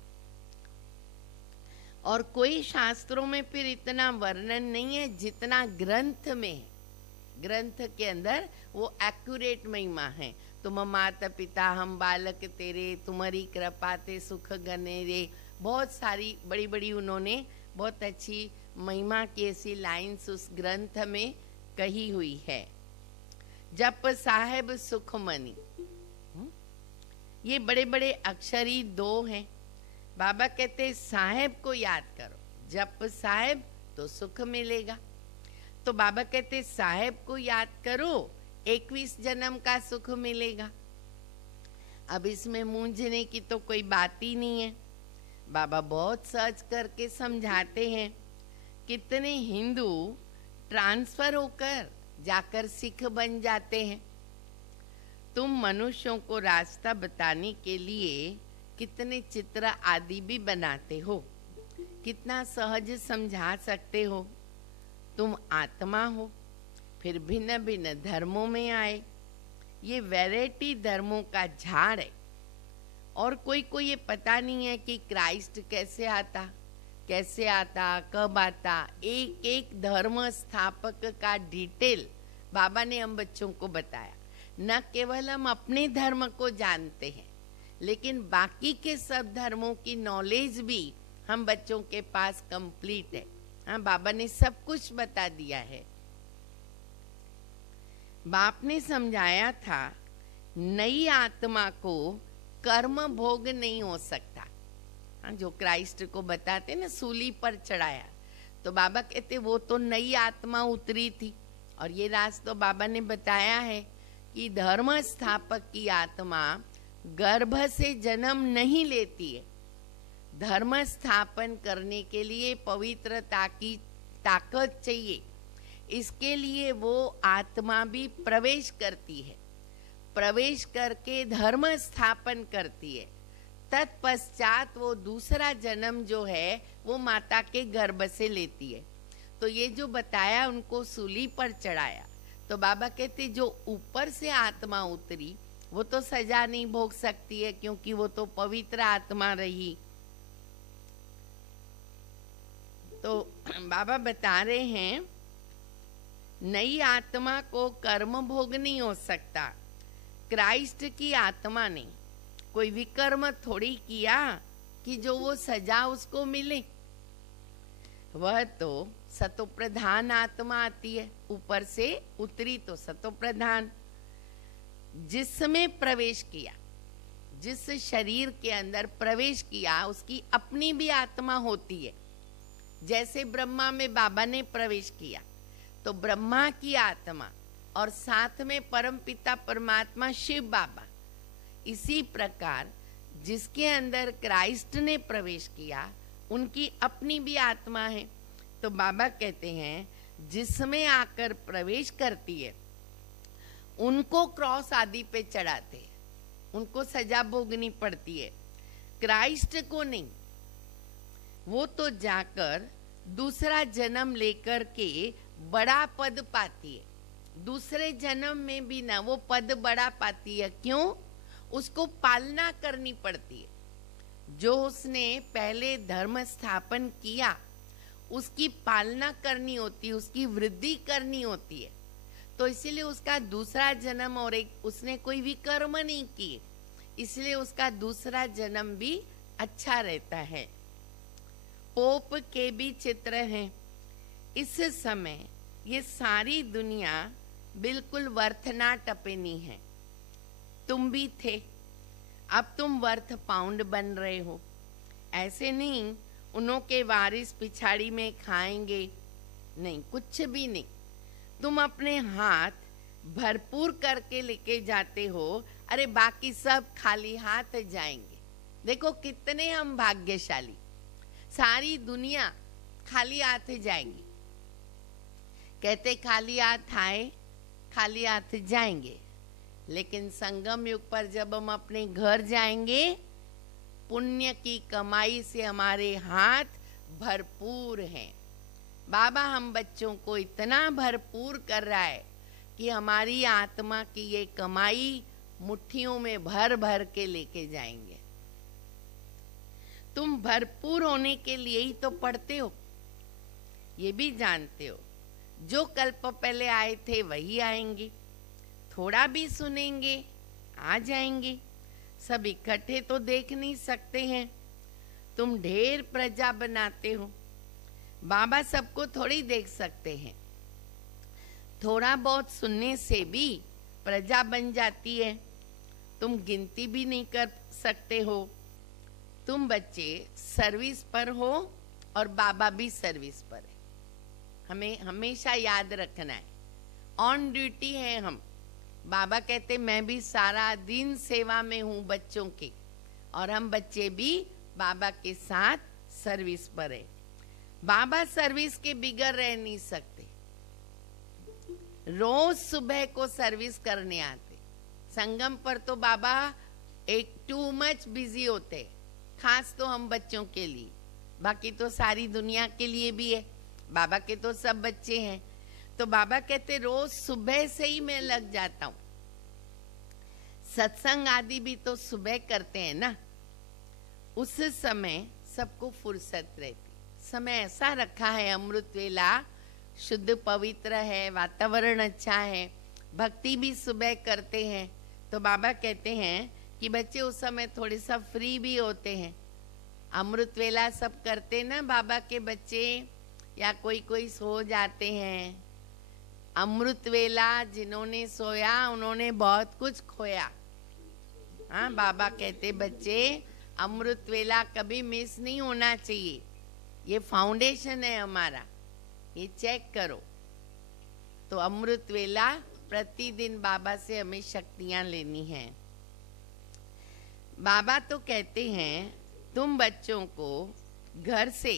और कोई शास्त्रों में फिर इतना वर्णन नहीं है जितना ग्रंथ में है। ग्रंथ के अंदर वो एक्यूरेट महिमा है। तुम माता पिता हम बालक तेरे, तुम्हारी कृपा ते सुख गने रे, बहुत सारी बड़ी बड़ी उन्होंने बहुत अच्छी महिमा की ऐसी लाइन्स उस ग्रंथ में कही हुई है। जप साहेब सुखमनी, ये बड़े बड़े अक्षरी दो हैं। बाबा कहते साहेब को याद करो, जप साहेब तो सुख मिलेगा। तो बाबा कहते साहेब को याद करो, 21 जन्म का सुख मिलेगा। अब इसमें मूंझने की तो कोई बात ही नहीं है। बाबा बहुत सर्च करके समझाते हैं। कितने हिंदू ट्रांसफर होकर जाकर सिख बन जाते हैं। तुम मनुष्यों को रास्ता बताने के लिए कितने चित्र आदि भी बनाते हो, कितना सहज समझा सकते हो। तुम आत्मा हो, फिर भिन्न भिन्न धर्मों में आए। ये वैरायटी धर्मों का झाड़ है। और कोई को ये पता नहीं है कि क्राइस्ट कैसे आता, कब आता। एक एक धर्म स्थापक का डिटेल बाबा ने हम बच्चों को बताया। न केवल हम अपने धर्म को जानते हैं, लेकिन बाकी के सब धर्मों की नॉलेज भी हम बच्चों के पास कंप्लीट है। हाँ, बाबा ने सब कुछ बता दिया है। बाप ने समझाया था नई आत्मा को कर्म भोग नहीं हो सकता। हाँ, जो क्राइस्ट को बताते ना सूली पर चढ़ाया, तो बाबा कहते वो तो नई आत्मा उतरी थी। और ये राज तो बाबा ने बताया है कि धर्म स्थापक की आत्मा गर्भ से जन्म नहीं लेती है। धर्म स्थापन करने के लिए पवित्रता की ताकत चाहिए। इसके लिए वो आत्मा भी प्रवेश करती है, प्रवेश करके धर्म स्थापन करती है। तत्पश्चात वो दूसरा जन्म जो है वो माता के गर्भ से लेती है। तो ये जो बताया, उनको सूली पर चढ़ाया, तो बाबा कहते जो ऊपर से आत्मा उतरी वो तो सजा नहीं भोग सकती है, क्योंकि वो तो पवित्र आत्मा रही। तो बाबा बता रहे हैं नई आत्मा को कर्म भोग नहीं हो सकता। क्राइस्ट की आत्मा ने कोई विकर्म थोड़ी किया कि जो वो सजा उसको मिले। वह तो सतो प्रधान आत्मा आती है, ऊपर से उतरी तो सतो प्रधान। जिसमें प्रवेश किया, जिस शरीर के अंदर प्रवेश किया, उसकी अपनी भी आत्मा होती है। जैसे ब्रह्मा में बाबा ने प्रवेश किया तो ब्रह्मा की आत्मा और साथ में परमपिता परमात्मा शिव बाबा, इसी प्रकार जिसके अंदर क्राइस्ट ने प्रवेश किया उनकी अपनी भी आत्मा है। तो बाबा कहते हैं जिसमें आकर प्रवेश करती है उनको क्रॉस आदि पे चढ़ाते हैं, उनको सजा भोगनी पड़ती है, क्राइस्ट को नहीं। वो तो जाकर दूसरा जन्म लेकर के बड़ा पद पाती है। दूसरे जन्म में भी ना वो पद बड़ा पाती है। क्यों? उसको पालना करनी पड़ती है। जो उसने पहले धर्म स्थापन किया उसकी पालना करनी होती है, उसकी वृद्धि करनी होती है। तो इसीलिए उसका दूसरा जन्म, और एक उसने कोई भी कर्म नहीं किए, इसलिए उसका दूसरा जन्म भी अच्छा रहता है। पोप के भी चित्र हैं। इस समय ये सारी दुनिया बिल्कुल वर्थना टपेनी है। तुम भी थे, अब तुम वर्थ पाउंड बन रहे हो। ऐसे नहीं उन्हों के वारिस पिछाड़ी में खाएंगे, नहीं, कुछ भी नहीं। तुम अपने हाथ भरपूर करके लेके जाते हो, अरे बाकी सब खाली हाथ जाएंगे। देखो कितने हम भाग्यशाली, सारी दुनिया खाली हाथ जाएंगी। कहते खाली हाथ आए खाली हाथ जाएंगे, लेकिन संगम युग पर जब हम अपने घर जाएंगे, पुण्य की कमाई से हमारे हाथ भरपूर हैं। बाबा हम बच्चों को इतना भरपूर कर रहा है कि हमारी आत्मा की ये कमाई मुट्ठियों में भर भर के लेके जाएंगे। तुम भरपूर होने के लिए ही तो पढ़ते हो, ये भी जानते हो जो कल्प पहले आए थे वही आएंगे। थोड़ा भी सुनेंगे आ जाएंगे। सब इकट्ठे तो देख नहीं सकते हैं। तुम ढेर प्रजा बनाते हो, बाबा सबको थोड़ी देख सकते हैं। थोड़ा बहुत सुनने से भी प्रजा बन जाती है। तुम गिनती भी नहीं कर सकते हो। तुम बच्चे सर्विस पर हो और बाबा भी सर्विस पर है। हमें हमेशा याद रखना है, ऑन ड्यूटी है हम। बाबा कहते मैं भी सारा दिन सेवा में हूँ बच्चों के, और हम बच्चे भी बाबा के साथ सर्विस पर है। बाबा सर्विस के बिगड़ रह नहीं सकते। रोज सुबह को सर्विस करने आते। संगम पर तो बाबा एक टू मच बिजी होते, खास तो हम बच्चों के लिए, बाकी तो सारी दुनिया के लिए भी है। बाबा के तो सब बच्चे हैं। तो बाबा कहते रोज सुबह से ही मैं लग जाता हूँ। सत्संग आदि भी तो सुबह करते हैं ना, उस समय सबको फुर्सत रहती। समय ऐसा रखा है, अमृत वेला शुद्ध पवित्र है, वातावरण अच्छा है, भक्ति भी सुबह करते हैं। तो बाबा कहते हैं कि बच्चे उस समय थोड़े सा फ्री भी होते हैं। अमृत वेला सब करते ना बाबा के बच्चे, या कोई कोई सो जाते हैं। अमृत वेला जिन्होंने सोया उन्होंने बहुत कुछ खोया। हाँ, बाबा कहते बच्चे अमृत वेला कभी मिस नहीं होना चाहिए। ये फाउंडेशन है हमारा, ये चेक करो। तो अमृत वेला प्रतिदिन बाबा से हमें शक्तियां लेनी हैं। बाबा तो कहते हैं तुम बच्चों को घर से,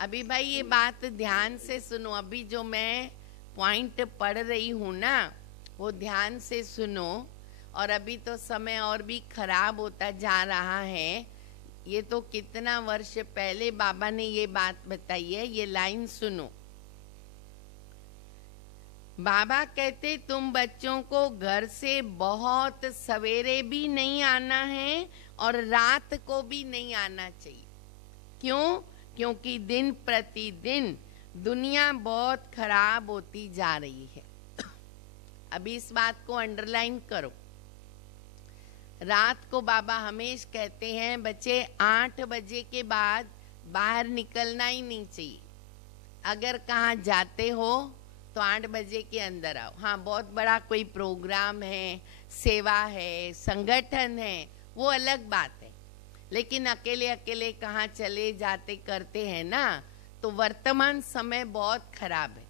अभी भाई ये बात ध्यान से सुनो, अभी जो मैं पॉइंट पढ़ रही हूँ ना वो ध्यान से सुनो। और अभी तो समय और भी खराब होता जा रहा है। ये तो कितना वर्ष पहले बाबा ने ये बात बताई है, ये लाइन सुनो। बाबा कहते तुम बच्चों को घर से बहुत सवेरे भी नहीं आना है और रात को भी नहीं आना चाहिए। क्यों? क्योंकि दिन प्रतिदिन दुनिया बहुत खराब होती जा रही है। अभी इस बात को अंडरलाइन करो। रात को बाबा हमेशा कहते हैं बच्चे 8 बजे के बाद बाहर निकलना ही नहीं चाहिए। अगर कहाँ जाते हो तो 8 बजे के अंदर आओ। हाँ, बहुत बड़ा कोई प्रोग्राम है, सेवा है, संगठन है, वो अलग बात है। लेकिन अकेले अकेले कहाँ चले जाते करते हैं ना, तो वर्तमान समय बहुत खराब है।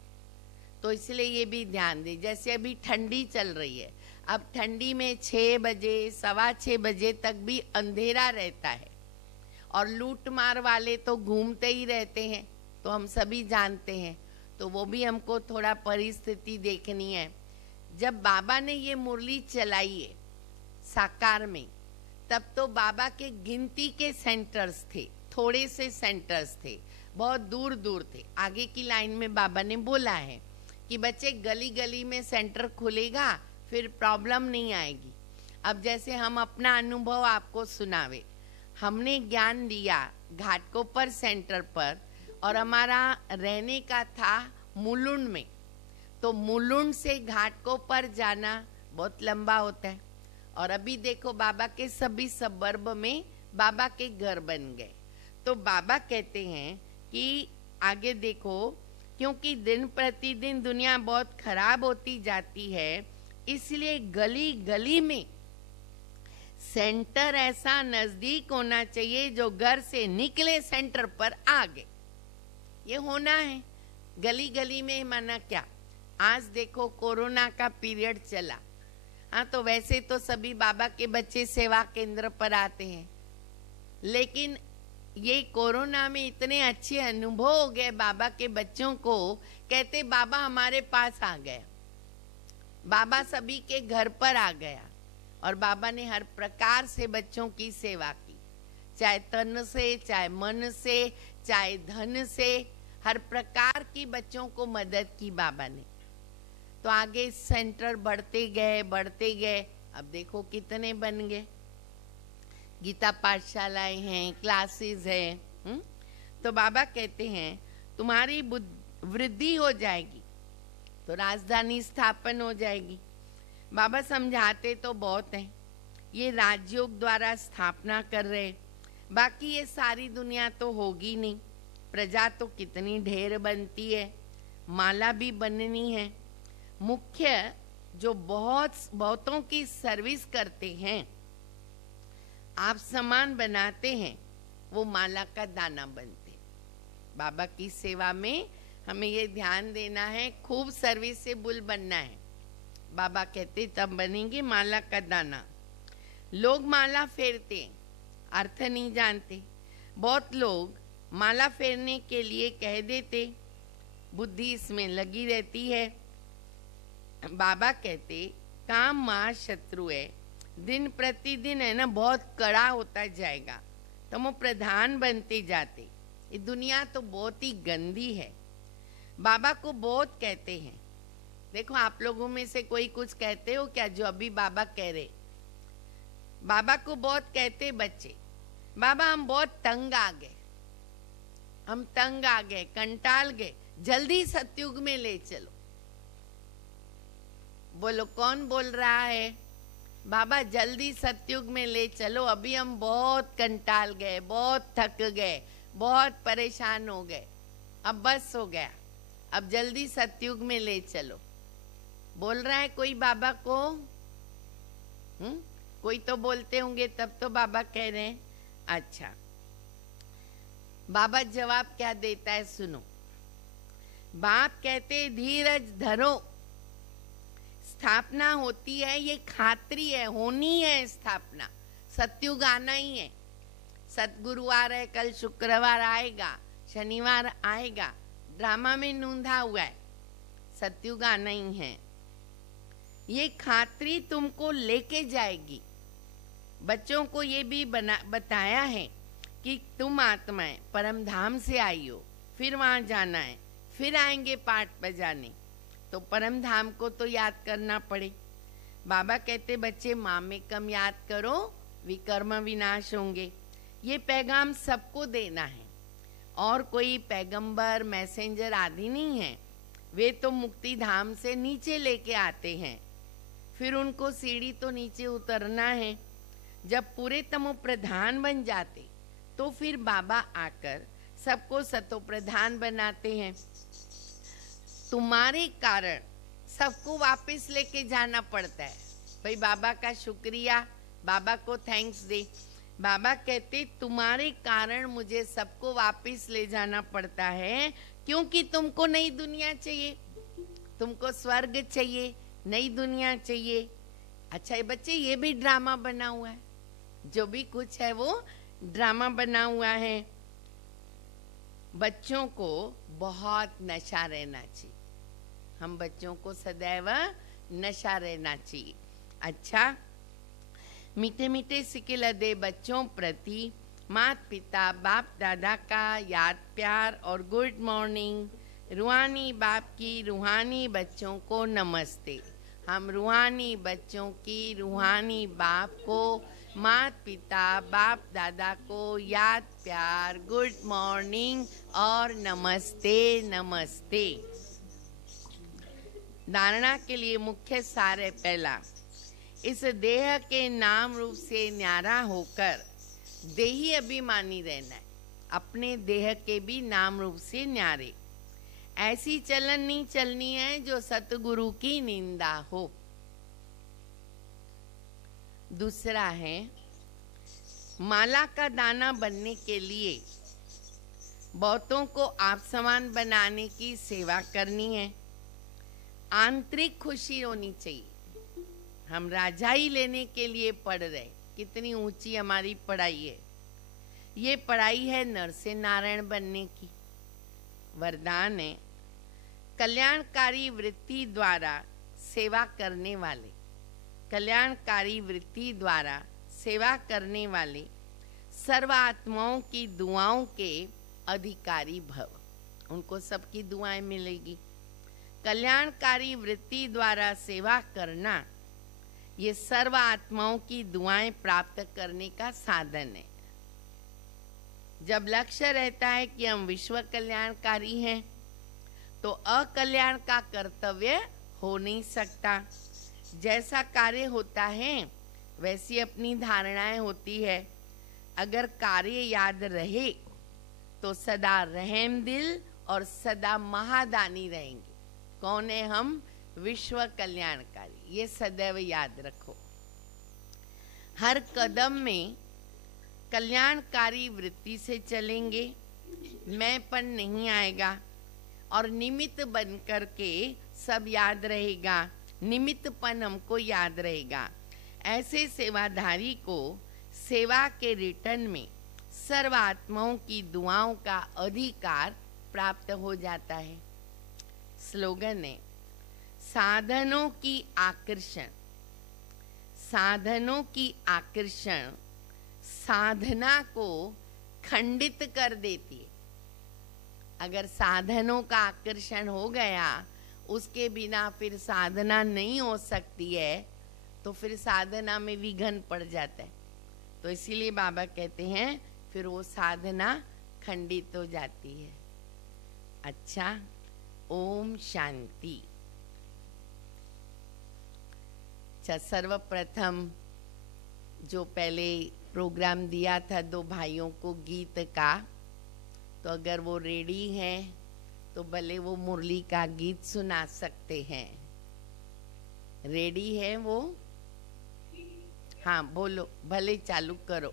तो इसलिए ये भी ध्यान दे। जैसे अभी ठंडी चल रही है, अब ठंडी में 6 बजे 6:15 बजे तक भी अंधेरा रहता है और लूट मार वाले तो घूमते ही रहते हैं, तो हम सभी जानते हैं। तो वो भी हमको थोड़ा परिस्थिति देखनी है। जब बाबा ने ये मुरली चलाई है साकार में, तब तो बाबा के गिनती के सेंटर्स थे, थोड़े से सेंटर्स थे, बहुत दूर दूर थे। आगे की लाइन में बाबा ने बोला है कि बच्चे गली गली में सेंटर खुलेगा, फिर प्रॉब्लम नहीं आएगी। अब जैसे हम अपना अनुभव आपको सुनावे, हमने ज्ञान लिया घाटकोपर सेंटर पर और हमारा रहने का था मुलुंड में। तो मुलुंड से घाटकोपर जाना बहुत लंबा होता है। और अभी देखो बाबा के सभी सबर्ब में बाबा के घर बन गए। तो बाबा कहते हैं कि आगे देखो, क्योंकि दिन प्रतिदिन दुनिया बहुत खराब होती जाती है, इसलिए गली गली में सेंटर ऐसा नजदीक होना चाहिए जो घर से निकले सेंटर पर आ गए। ये होना है गली गली में। माना क्या, आज देखो कोरोना का पीरियड चला, हाँ तो वैसे तो सभी बाबा के बच्चे सेवा केंद्र पर आते हैं, लेकिन ये कोरोना में इतने अच्छे अनुभव हो गए बाबा के बच्चों को, कहते बाबा हमारे पास आ गया, बाबा सभी के घर पर आ गया। और बाबा ने हर प्रकार से बच्चों की सेवा की, चाहे तन से, चाहे मन से, चाहे धन से, हर प्रकार की बच्चों को मदद की बाबा ने। तो आगे सेंटर बढ़ते गए। अब देखो कितने बन गए, गीता पाठशालाएं हैं, क्लासेस हैं। तो बाबा कहते हैं तुम्हारी वृद्धि हो जाएगी तो राजधानी स्थापन हो जाएगी। बाबा समझाते तो बहुत हैं, ये राजयोग द्वारा स्थापना कर रहे, बाकी ये सारी दुनिया तो होगी नहीं। प्रजा तो कितनी ढेर बनती है, माला भी बननी है। मुख्य जो बहुतों की सर्विस करते हैं, आप सामान बनाते हैं, वो माला का दाना बनते। बाबा की सेवा में हमें ये ध्यान देना है, खूब सर्विसेबल बनना है। बाबा कहते तब बनेंगे माला का दाना। लोग माला फेरते, अर्थ नहीं जानते। बहुत लोग माला फेरने के लिए कह देते, बुद्धि इसमें लगी रहती है। बाबा कहते काम मां शत्रु है, दिन प्रतिदिन है ना बहुत कड़ा होता जाएगा, तो वो प्रधान बनते जाते। ये दुनिया तो बहुत ही गंदी है। बाबा को बहुत कहते हैं। देखो आप लोगों में से कोई कुछ कहते हो क्या जो अभी बाबा कह रहे? बाबा को बहुत कहते बच्चे, बाबा हम बहुत तंग आ गए, हम तंग आ गए, कंटाल गए, जल्दी सतयुग में ले चलो। बोलो कौन बोल रहा है? बाबा जल्दी सतयुग में ले चलो, अभी हम बहुत कंटाल गए, बहुत थक गए, बहुत परेशान हो गए, अब बस हो गया, अब जल्दी सतयुग में ले चलो। बोल रहा है कोई बाबा को? कोई तो बोलते होंगे, तब तो बाबा कह रहे हैं। अच्छा, बाबा जवाब क्या देता है सुनो। बाप कहते धीरज धरो, स्थापना होती है, ये खात्री है, होनी है स्थापना, सतयुग आना ही है। सतगुरुवार है, कल शुक्रवार आएगा, शनिवार आएगा, ड्रामा में नूंधा हुआ है, सतयुग आना ही है। ये खात्री तुमको लेके जाएगी। बच्चों को ये भी बताया है कि तुम आत्माएं परम धाम से आई हो, फिर वहां जाना है, फिर आएंगे पाठ बजाने, तो परम धाम को तो याद करना पड़े। बाबा कहते बच्चे मामेकम याद करो, विकर्म विनाश होंगे। ये पैगाम सबको देना है, और कोई पैगंबर मैसेंजर आदि नहीं है। वे तो मुक्ति धाम से नीचे लेके आते हैं, फिर उनको सीढ़ी तो नीचे उतरना है। जब पूरे तमो प्रधान बन जाते तो फिर बाबा आकर सबको सतो प्रधान बनाते हैं। तुम्हारे कारण सबको वापस लेके जाना पड़ता है। भाई बाबा का शुक्रिया, बाबा को थैंक्स दे। बाबा कहते तुम्हारे कारण मुझे सबको वापस ले जाना पड़ता है, क्योंकि तुमको नई दुनिया चाहिए, तुमको स्वर्ग चाहिए, नई दुनिया चाहिए। अच्छा ये बच्चे, ये भी ड्रामा बना हुआ है, जो भी कुछ है वो ड्रामा बना हुआ है। बच्चों को बहुत नशा रहना चाहिए, हम बच्चों को सदैव नशा रहना चाहिए। अच्छा, मीठे मीठे सिकिल दे बच्चों प्रति माता पिता बाप दादा का याद प्यार और गुड मॉर्निंग। रूहानी बाप की रूहानी बच्चों को नमस्ते। हम रूहानी बच्चों की रूहानी बाप को, माता पिता बाप दादा को याद प्यार, गुड मॉर्निंग और नमस्ते नमस्ते। धारणा के लिए मुख्य सार है पहला, इस देह के नाम रूप से न्यारा होकर देही अभिमानी रहना है, अपने देह के भी नाम रूप से न्यारे। ऐसी चलन नहीं चलनी है जो सतगुरु की निंदा हो। दूसरा है, माला का दाना बनने के लिए बहुतों को आप समान बनाने की सेवा करनी है। आंतरिक खुशी होनी चाहिए। हम राजाई लेने के लिए पढ़ रहे, कितनी ऊंची हमारी पढ़ाई है। ये पढ़ाई है नर से नारायण बनने की। वरदान है, कल्याणकारी वृत्ति द्वारा सेवा करने वाले, कल्याणकारी वृत्ति द्वारा सेवा करने वाले सर्व आत्माओं की दुआओं के अधिकारी भव। उनको सबकी दुआएं मिलेगी। कल्याणकारी वृत्ति द्वारा सेवा करना ये सर्व आत्माओं की दुआएं प्राप्त करने का साधन है। जब लक्ष्य रहता है कि हम विश्व कल्याणकारी हैं, तो अकल्याण का कर्तव्य हो नहीं सकता। जैसा कार्य होता है वैसी अपनी धारणाएं होती है। अगर कार्य याद रहे तो सदा रहम दिल और सदा महादानी रहेंगे। कौन है हम? विश्व कल्याणकारी। ये सदैव याद रखो। हर कदम में कल्याणकारी वृत्ति से चलेंगे, मैंपन नहीं आएगा और निमित्त बन करके सब याद रहेगा। निमित्तपन हमको याद रहेगा। ऐसे सेवाधारी को सेवा के रिटर्न में सर्व आत्माओं की दुआओं का अधिकार प्राप्त हो जाता है। स्लोगन है, साधनों की आकर्षण, साधनों की आकर्षण साधना को खंडित कर देती है। अगर साधनों का आकर्षण हो गया, उसके बिना फिर साधना नहीं हो सकती है, तो फिर साधना में विघ्न पड़ जाता है। तो इसीलिए बाबा कहते हैं फिर वो साधना खंडित हो जाती है। अच्छा, ओम शांति। अच्छा, सर्वप्रथम जो पहले प्रोग्राम दिया था दो भाइयों को गीत का, तो अगर वो रेडी हैं तो भले वो मुरली का गीत सुना सकते हैं। रेडी है वो? हाँ बोलो, भले चालू करो,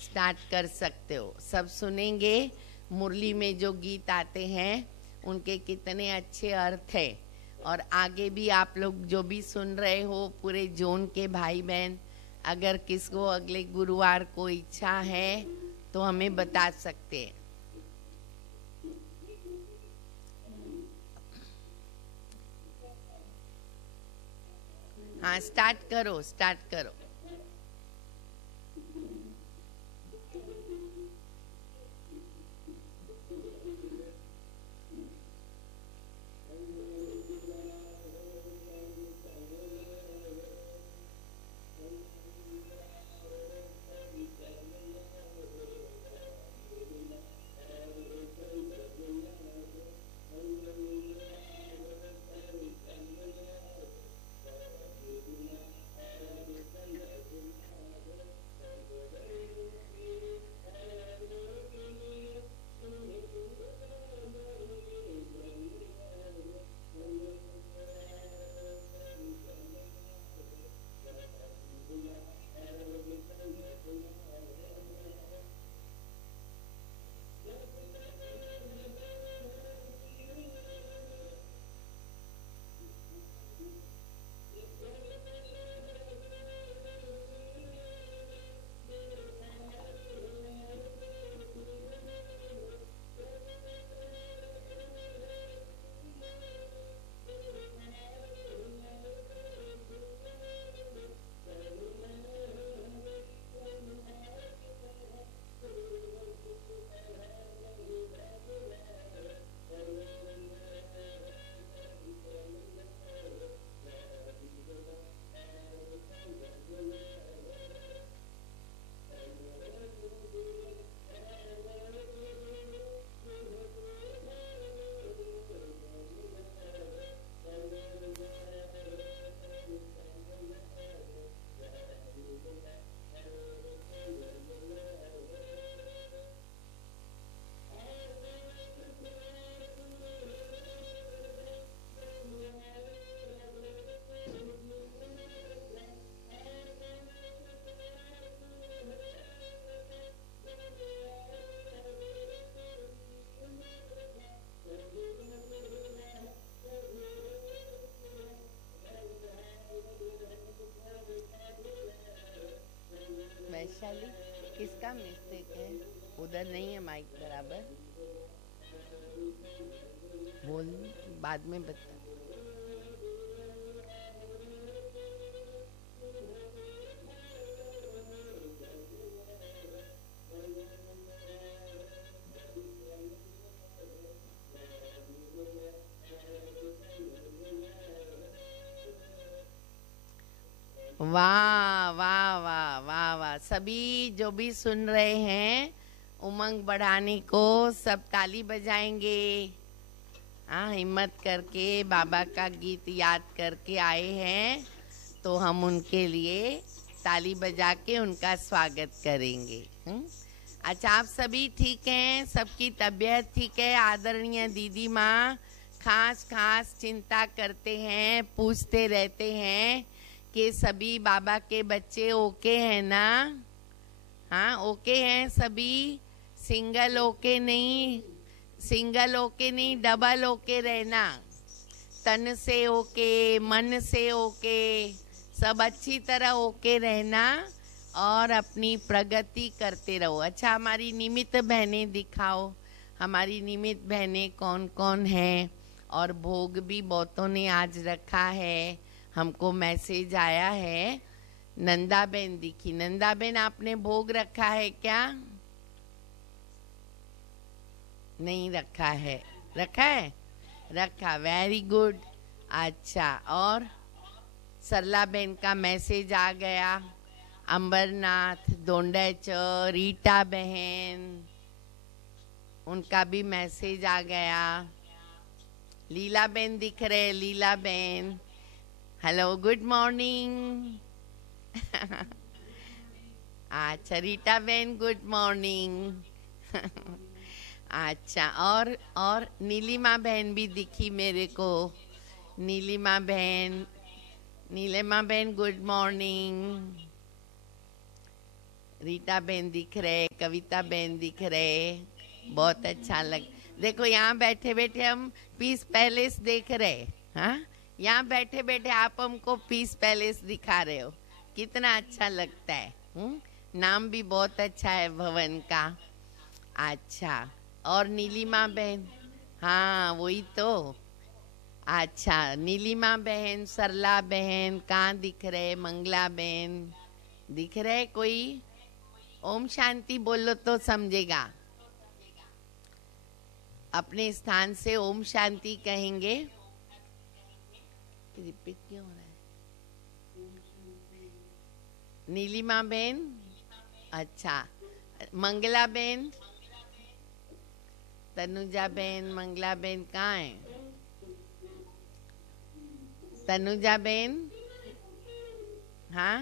स्टार्ट कर सकते हो। सब सुनेंगे मुरली में जो गीत आते हैं उनके कितने अच्छे अर्थ है। और आगे भी आप लोग जो भी सुन रहे हो, पूरे जोन के भाई बहन, अगर किसको अगले गुरुवार को इच्छा है तो हमें बता सकते हैं। हाँ, स्टार्ट करो, स्टार्ट करो। वैशाली, किसका मिस्टेक है? उधर नहीं है माइक बराबर। बोल, बाद में बता। वाह वाह वाह वाह वाह, सभी जो भी सुन रहे हैं, उमंग बढ़ाने को सब ताली बजाएंगे। हाँ, हिम्मत करके बाबा का गीत याद करके आए हैं तो हम उनके लिए ताली बजा के उनका स्वागत करेंगे। अच्छा, आप सभी ठीक हैं? सबकी तबीयत ठीक है? आदरणीय दीदी माँ खास खास चिंता करते हैं, पूछते रहते हैं कि सभी बाबा के बच्चे ओके हैं ना? हाँ, ओके हैं सभी? सिंगल ओके नहीं, सिंगल ओके नहीं, डबल ओके रहना। तन से ओके, मन से ओके, सब अच्छी तरह ओके रहना और अपनी प्रगति करते रहो। अच्छा, हमारी निमित्त बहनें दिखाओ, हमारी निमित्त बहनें कौन कौन हैं? और भोग भी बहुतों ने आज रखा है, हमको मैसेज आया है। नंदा बहन दिखी। नंदा बहन, आपने भोग रखा है क्या? नहीं रखा है? रखा है? रखा, वेरी गुड। अच्छा, और सरला बहन का मैसेज आ गया। अंबरनाथ, दोंडच, रीटा बहन, उनका भी मैसेज आ गया। लीला बहन दिख रहे, लीला बहन, हेलो, गुड मॉर्निंग। अच्छा, रीटा बहन गुड मॉर्निंग। अच्छा, और नीलिमा बहन भी दिखी मेरे को। नीलिमा बहन, नीलिमा बहन गुड मॉर्निंग। रीटा बहन दिख रहे, कविता बहन दिख रहे, बहुत अच्छा लग। देखो, यहाँ बैठे बैठे हम पीस पैलेस देख रहे। हाँ, यहाँ बैठे बैठे आप हमको पीस पैलेस दिखा रहे हो। कितना अच्छा लगता है। नाम भी बहुत अच्छा है भवन का। अच्छा, और नीलिमा बहन? हाँ वही तो। अच्छा, नीलिमा बहन, सरला बहन कहाँ दिख रहे? मंगला बहन दिख रहे कोई? ओम शांति बोलो तो समझेगा। अपने स्थान से ओम शांति कहेंगे। रिपीट क्यों हो रहा है? नीलिमा बहन, अच्छा। मंगला बहन, तनुजा बहन, मंगला बहन कहाँ है? तनुजा बहन, हाँ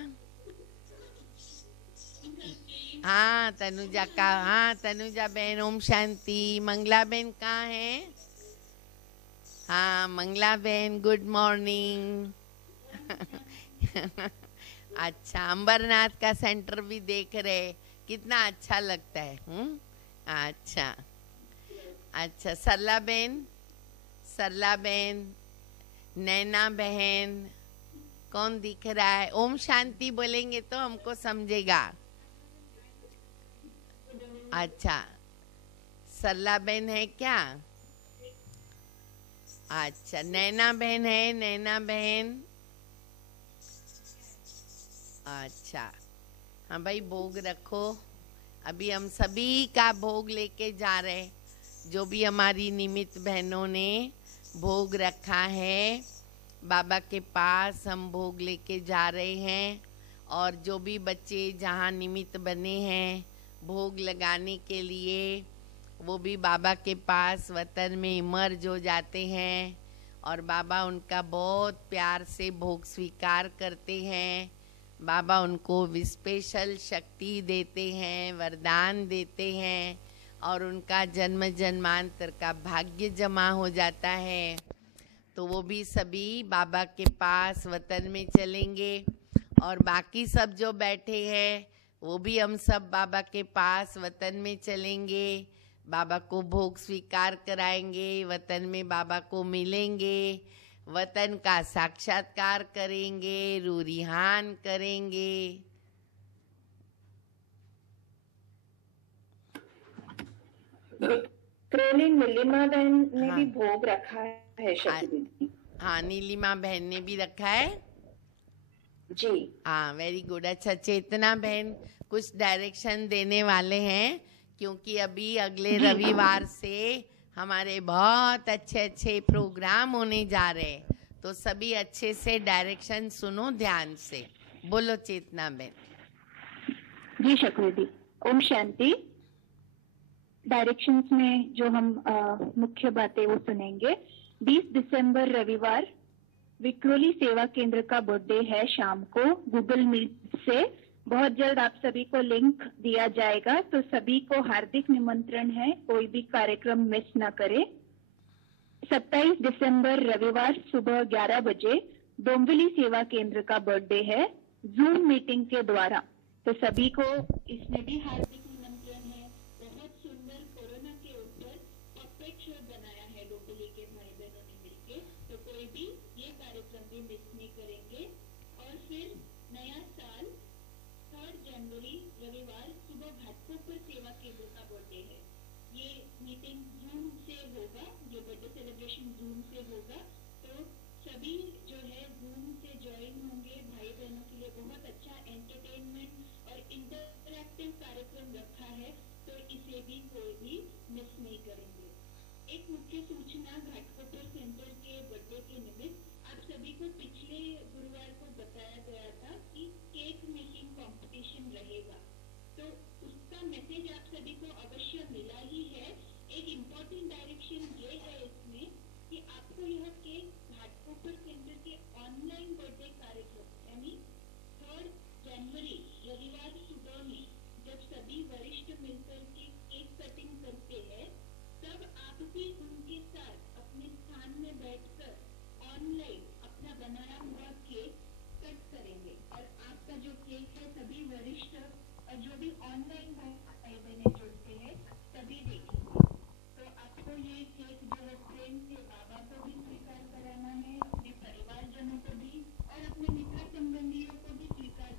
हाँ तनुजा का, हाँ तनुजा बहन ओम शांति। मंगला बहन कहाँ है? हाँ मंगला बहन गुड मॉर्निंग। अच्छा, अंबरनाथ का सेंटर भी देख रहे, कितना अच्छा लगता है। अच्छा अच्छा। सरला बहन, सरला बहन, नैना बहन, कौन दिख रहा है? ओम शांति बोलेंगे तो हमको समझेगा। अच्छा, सरला बहन है क्या? अच्छा, नैना बहन है? नैना बहन, अच्छा। हाँ भाई, भोग रखो। अभी हम सभी का भोग लेके जा रहे, जो भी हमारी निमित्त बहनों ने भोग रखा है बाबा के पास, हम भोग लेके जा रहे हैं। और जो भी बच्चे जहाँ निमित्त बने हैं भोग लगाने के लिए, वो भी बाबा के पास वतन में इमर्ज हो जाते हैं और बाबा उनका बहुत प्यार से भोग स्वीकार करते हैं। बाबा उनको स्पेशल शक्ति देते हैं, वरदान देते हैं और उनका जन्म जन्मांतर का भाग्य जमा हो जाता है। तो वो भी सभी बाबा के पास वतन में चलेंगे और बाकी सब जो बैठे हैं वो भी हम सब बाबा के पास वतन में चलेंगे। बाबा को भोग स्वीकार कराएंगे, वतन में बाबा को मिलेंगे, वतन का साक्षात्कार करेंगे, रूरिहान करेंगे। नीलिमा बहन ने हाँ भी भोग रखा है शक्ति दीदी। हाँ, नीलिमा बहन ने भी रखा है जी। हाँ, वेरी गुड। अच्छा, चेतना बहन कुछ डायरेक्शन देने वाले हैं, क्योंकि अभी अगले रविवार से हमारे बहुत अच्छे अच्छे प्रोग्राम होने जा रहे हैं, तो सभी अच्छे से डायरेक्शन सुनो ध्यान से। बोलो चेतना बहन। जी शक्ति दी, ओम शांति। डायरेक्शंस में जो हम मुख्य बातें वो सुनेंगे। 20 दिसंबर रविवार विक्रोली सेवा केंद्र का बर्थडे है शाम को, गूगल मीट से। बहुत जल्द आप सभी को लिंक दिया जाएगा, तो सभी को हार्दिक निमंत्रण है, कोई भी कार्यक्रम मिस ना करे। 27 दिसंबर रविवार सुबह 11 बजे डोंबिवली सेवा केंद्र का बर्थडे है, जूम मीटिंग के द्वारा, तो सभी को इसमें भी हार्दिक निमंत्रण है। बहुत सुंदर कोरोना के ऊपर पपेट शो बनाया है डोंबिवली के भाई बहनों ने मिलके, तो कोई भी ये कार्यक्रम भी मिस नहीं करेंगे। और फिर नया साल 3 जनवरी रविवार सुबह घाटकोपर सेवा केंद्र का बर्थडे है। ये मीटिंग जूम से होगा, जो बर्थडे सेलिब्रेशन जूम से होगा, तो सभी जो है जूम से ज्वाइन होंगे। भाई बहनों के लिए बहुत अच्छा एंटरटेनमेंट और इंटरैक्टिव कार्यक्रम रखा है, तो इसे भी कोई भी मिस नहीं करेंगे। एक मुख्य सूचना घाटकोपर सेंटर के बर्थडे के निमित्त, आप सभी को पिछले गुरुवार को बताया गया था कि केक मेकिंग कंपटीशन रहेगा, तो उसका मैसेज आप सभी को अवश्य मिला ही है। एक इम्पोर्टेंट डायरेक्शन ये है इसमें कि आपको यह केक घाटकोपर सेंटर के ऑनलाइन बर्थडे कार्यक्रम यानी 3 जनवरी रविवार सुबह में जब सभी वरिष्ठ मिलकर के केक कटिंग करते हैं, तब आप भी उनके साथ अपने स्थान में बैठकर ऑनलाइन अपना बनाया हुआ केक कट करेंगे और आपका जो केक है सभी वरिष्ठ और जो भी ऑनलाइन भाई बहने जुड़ते हैं सभी देखेंगे। तो आपको ये केक जो है प्रेम से बाबा को भी स्वीकार कराना है, अपने परिवारजनों को भी और अपने मित्र संबंधियों को भी स्वीकार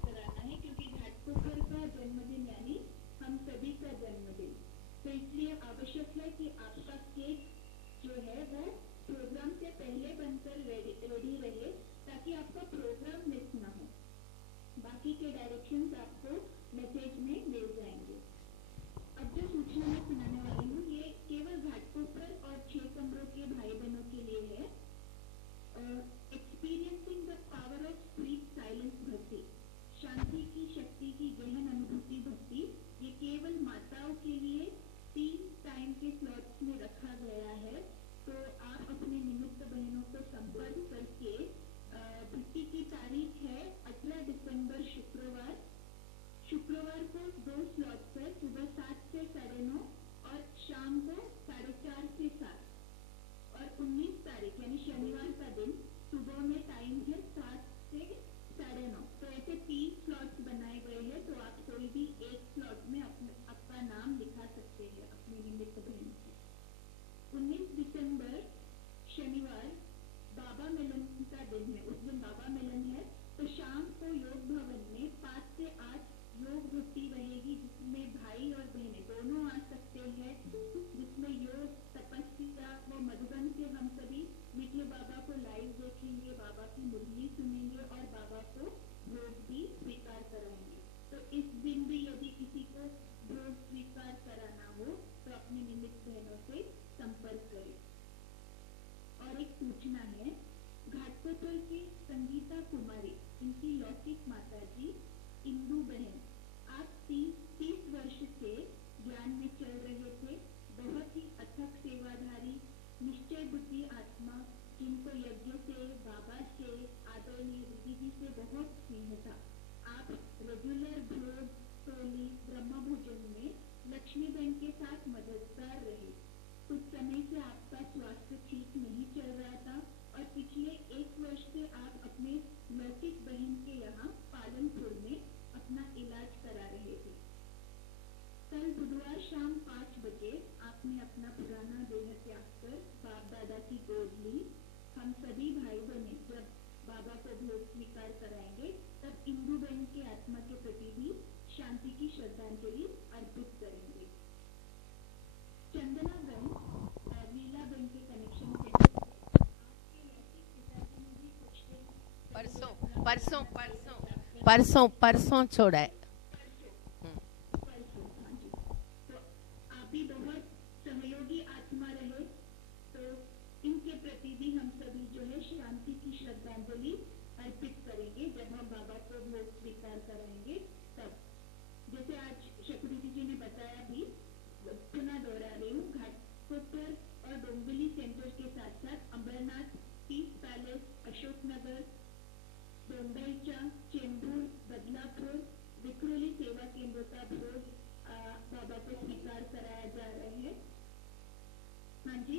मैसेज में मिल जाएंगे। अब जो सूचना मैं सुनाने वाली हूँ ये केवल घाटकोपर और 6 कमरों के भाई बहनों के लिए है। Experiencing the power of sweet silence भक्ति, शांति की शक्ति की गहन अनुभूति भक्ति, ये केवल माताओं के लिए 3 टाइम के स्लॉट्स में रखा गया है। तो आप अपने निमित्त बहनों को संपर्क करके, भक्ति की तारीख है 18 दिसंबर शुक्रवार को 2 स्लॉट्स है, सुबह 7 से 9:30 और शाम को 4:30 से 7। और 19 तारीख यानी शनिवार का दिन सुबह में टाइम है 7 से 9:30। तो ऐसे 3 स्लॉट्स बनाए गए हैं, तो आप कोई भी एक स्लॉट में आपका नाम लिखा सकते हैं अपने निमित्त बहन से। 19 दिसंबर शनिवार बाबा मिलन का दिन है, उस दिन बाबा मिलन है। तो शाम को योग भवन में 5 से 8 योग भक्ति रहेगी, जिसमें भाई और बहनें दोनों आ सकते हैं, जिसमें योग तपस्या व मधुबन से हम सभी मीठे बाबा को लाइव देखेंगे, बाबा की मुरली सुनेंगे और बाबा को भोग भी स्वीकार कराएंगे। तो इस दिन भी यदि किसी को भोग स्वीकार कराना हो तो अपने निमित्त बहनों से संपर्क करें। और एक सूचना है, घाटकोपर की संगीता कुमारी, इनकी लौकिक माता जी इंदू बहन, आप 30 वर्ष से ज्ञान में चल रहे थे, बहुत ही अथक सेवाधारी निश्चय बुद्धि आत्मा, जिनको यज्ञ से, बाबा से, आदरणीय दीदी जी से बहुत स्नेह था। आप रेगुलर भोग टोली ब्रह्म भोजन में लक्ष्मी बहन के साथ मददगार रहे। कुछ समय से आपका स्वास्थ्य ठीक नहीं चल रहा था और पिछले 1 वर्ष से आप अपने लौकिक बहन के यहाँ पालनपुर में अपना इलाज करा रहे थे। कल बुधवार शाम 5 बजे आपने अपना पुराना देह त्याग कर बाप दादा की गोद ली। हम सभी भाई बहनें जब बाबा को भोग स्वीकार कराएंगे तब इंदू बहन की आत्मा के प्रति भी शांति की श्रद्धांजलि अर्पित करेंगे। चंदना बहन, लीला बहन के कनेक्शन से आपके लौकिक पिताजी ने भी कुछ दिन परसों छोड़ा है। तो आप भी बहुत सहयोगी आत्मा रहे, तो इनके प्रति भी हम सभी जो है शांति की श्रद्धांजलि अर्पित करेंगे जब हम बाबा को भोग स्वीकार कराएंगे तब। जैसे आज शकुदी जी ने बताया भी, पुनः दोहरा रही हूँ, घाटकोपर और डोंबिवली सेंटर के साथ साथ अमरनाथ, पीस पैलेस, अशोकनगर, डोंबईचा, चेंबूर, बदलापुर, विक्रोली सेवा केंद्र का भोग बाबा को स्वीकार कराया जा रहा है। हाँ जी,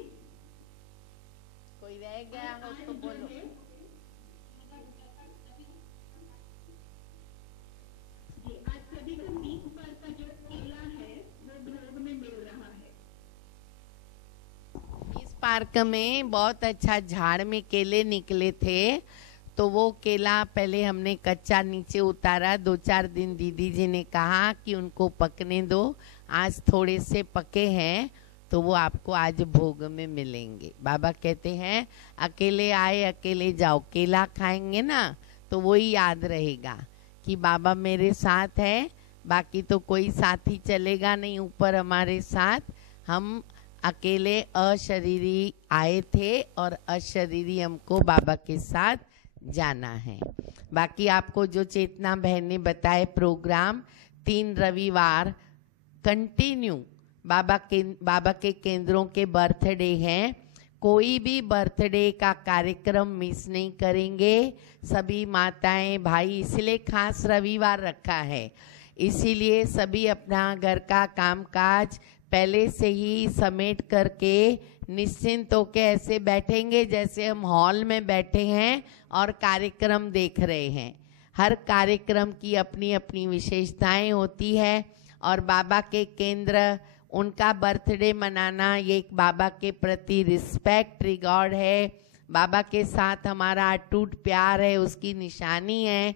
कोई रह गया हो तो बोलो। जी, आज सभी को 30 बार का जो केला है वो भोग में मिल रहा है। इस पार्क में बहुत अच्छा झाड़ में केले निकले थे, तो वो केला पहले हमने कच्चा नीचे उतारा। 2-4 दिन दीदी जी ने कहा कि उनको पकने दो, आज थोड़े से पके हैं तो वो आपको आज भोग में मिलेंगे। बाबा कहते हैं अकेले आए अकेले जाओ, केला खाएंगे ना तो वही याद रहेगा कि बाबा मेरे साथ है, बाकी तो कोई साथी चलेगा नहीं ऊपर हमारे साथ। हम अकेले अशरीरी आए थे और अशरीरी हमको बाबा के साथ जाना है। बाकी आपको जो चेतना बहन ने बताए प्रोग्राम 3 रविवार कंटिन्यू बाबा के केंद्रों के बर्थडे हैं। कोई भी बर्थडे का कार्यक्रम मिस नहीं करेंगे। सभी माताएं भाई इसलिए खास रविवार रखा है, इसीलिए सभी अपना घर का कामकाज पहले से ही समेट करके निश्चिंत होके ऐसे बैठेंगे जैसे हम हॉल में बैठे हैं और कार्यक्रम देख रहे हैं। हर कार्यक्रम की अपनी अपनी विशेषताएं होती है और बाबा के केंद्र, उनका बर्थडे मनाना ये एक बाबा के प्रति रिस्पेक्ट रिगॉर्ड है, बाबा के साथ हमारा अटूट प्यार है, उसकी निशानी है।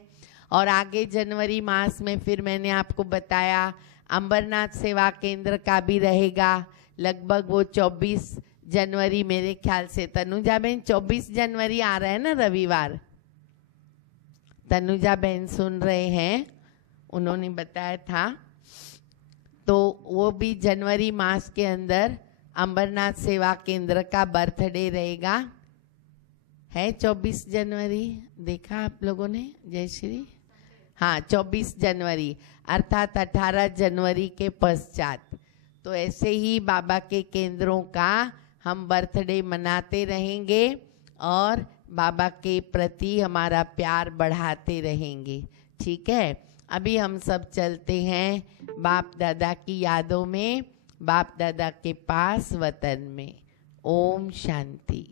और आगे जनवरी मास में फिर मैंने आपको बताया अंबरनाथ सेवा केंद्र का भी रहेगा, लगभग वो 24 जनवरी मेरे ख्याल से। तनुजा बहन 24 जनवरी आ रहा है ना रविवार, तनुजा बहन सुन रहे हैं, उन्होंने बताया था। तो वो भी जनवरी मास के अंदर अंबरनाथ सेवा केंद्र का बर्थडे रहेगा, है 24 जनवरी। देखा आप लोगों ने जय श्री? हाँ, 24 जनवरी अर्थात 18 जनवरी के पश्चात। तो ऐसे ही बाबा के केंद्रों का हम बर्थडे मनाते रहेंगे और बाबा के प्रति हमारा प्यार बढ़ाते रहेंगे। ठीक है, अभी हम सब चलते हैं बाप दादा की यादों में, बाप दादा के पास वतन में। ओम शांति।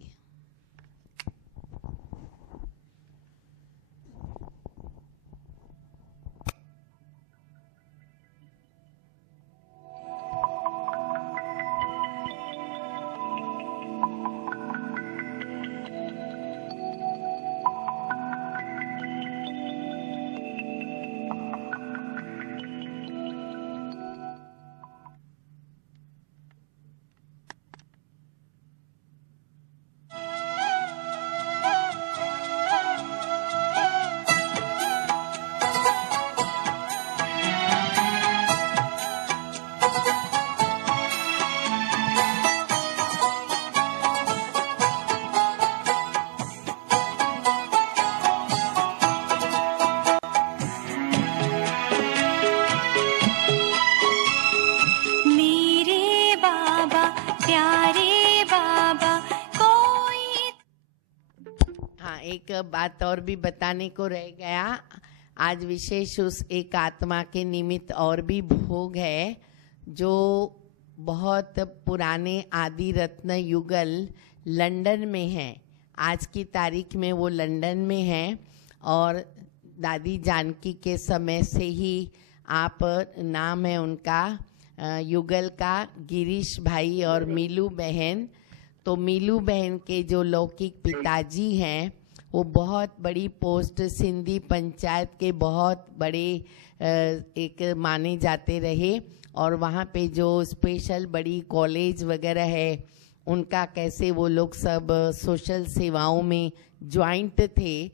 एक बात और भी बताने को रह गया। आज विशेष उस एक आत्मा के निमित्त और भी भोग है जो बहुत पुराने आदि रत्न युगल लंदन में है। आज की तारीख में वो लंदन में है और दादी जानकी के समय से ही आप नाम है उनका युगल का गिरीश भाई और मीलू बहन। तो मीलू बहन के जो लौकिक पिताजी हैं वो बहुत बड़ी पोस्ट सिंधी पंचायत के बहुत बड़े एक माने जाते रहे और वहाँ पे जो स्पेशल बड़ी कॉलेज वगैरह है उनका कैसे वो लोग सब सोशल सेवाओं में ज्वाइंट थे।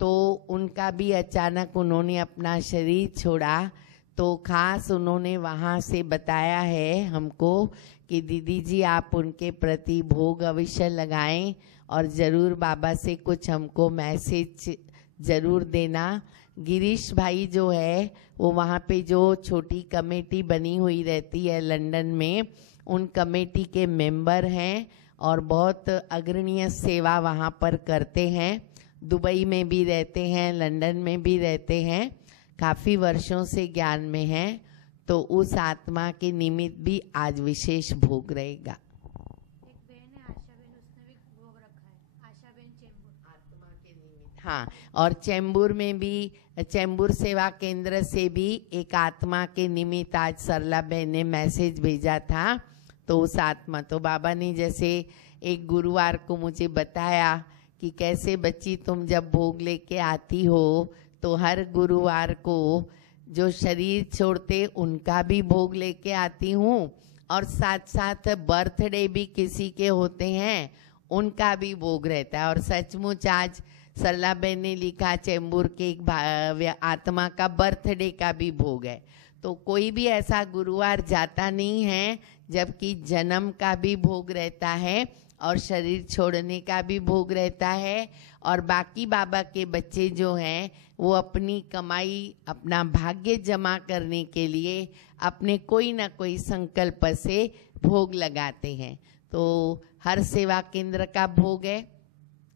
तो उनका भी अचानक उन्होंने अपना शरीर छोड़ा। तो खास उन्होंने वहाँ से बताया है हमको कि दीदी जी आप उनके प्रति भोग अवश्य लगाएं और ज़रूर बाबा से कुछ हमको मैसेज ज़रूर देना। गिरीश भाई जो है वो वहाँ पे जो छोटी कमेटी बनी हुई रहती है लंदन में, उन कमेटी के मेंबर हैं और बहुत अग्रणीय सेवा वहाँ पर करते हैं। दुबई में भी रहते हैं, लंदन में भी रहते हैं, काफ़ी वर्षों से ज्ञान में हैं। तो उस आत्मा के निमित्त भी आज विशेष भोग रहेगा। हाँ, और चेंबूर में भी, चेंबूर सेवा केंद्र से भी एक आत्मा के निमित्त आज सरला बहन ने मैसेज भेजा था। तो उस आत्मा, तो बाबा ने जैसे एक गुरुवार को मुझे बताया कि कैसे बच्ची तुम जब भोग लेके आती हो तो हर गुरुवार को जो शरीर छोड़ते उनका भी भोग लेके आती हूँ और साथ साथ बर्थडे भी किसी के होते हैं उनका भी भोग रहता है। और सचमुच आज सरला बहन ने लिखा चेंबूर के एक आत्मा का बर्थडे का भी भोग है। तो कोई भी ऐसा गुरुवार जाता नहीं है जबकि जन्म का भी भोग रहता है और शरीर छोड़ने का भी भोग रहता है। और बाकी बाबा के बच्चे जो हैं वो अपनी कमाई, अपना भाग्य जमा करने के लिए अपने कोई ना कोई संकल्प से भोग लगाते हैं। तो हर सेवा केंद्र का भोग है,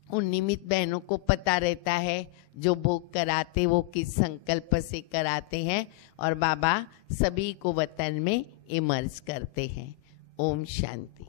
उन निमित्त बहनों को पता रहता है जो भोग कराते वो किस संकल्प से कराते हैं और बाबा सभी को वतन में इमर्ज करते हैं। ओम शांति।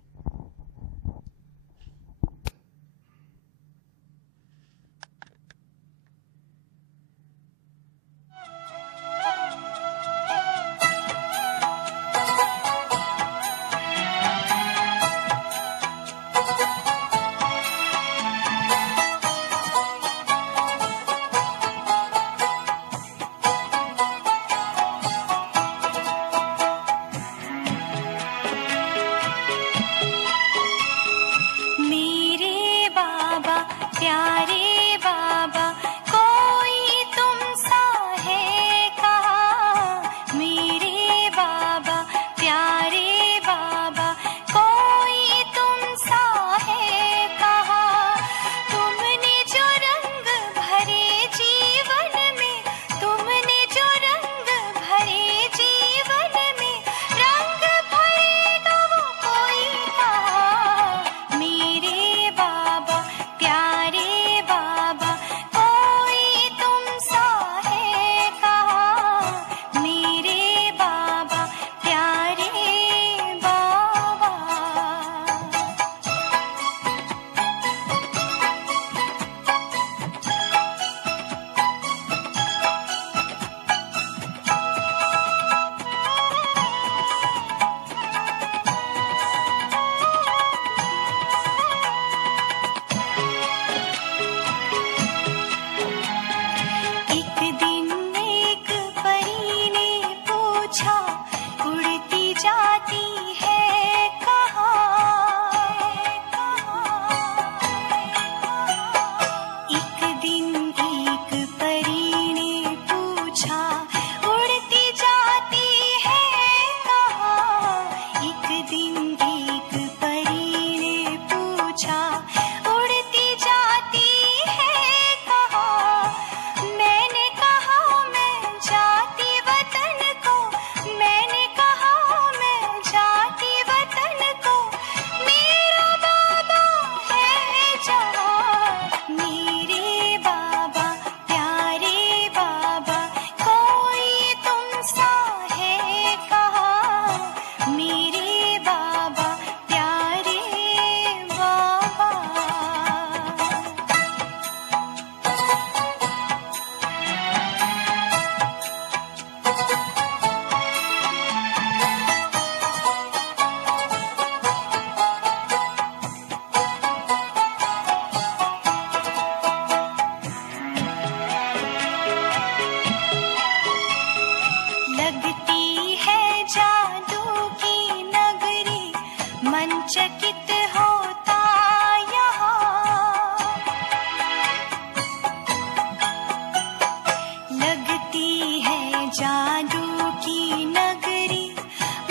जादू की नगरी,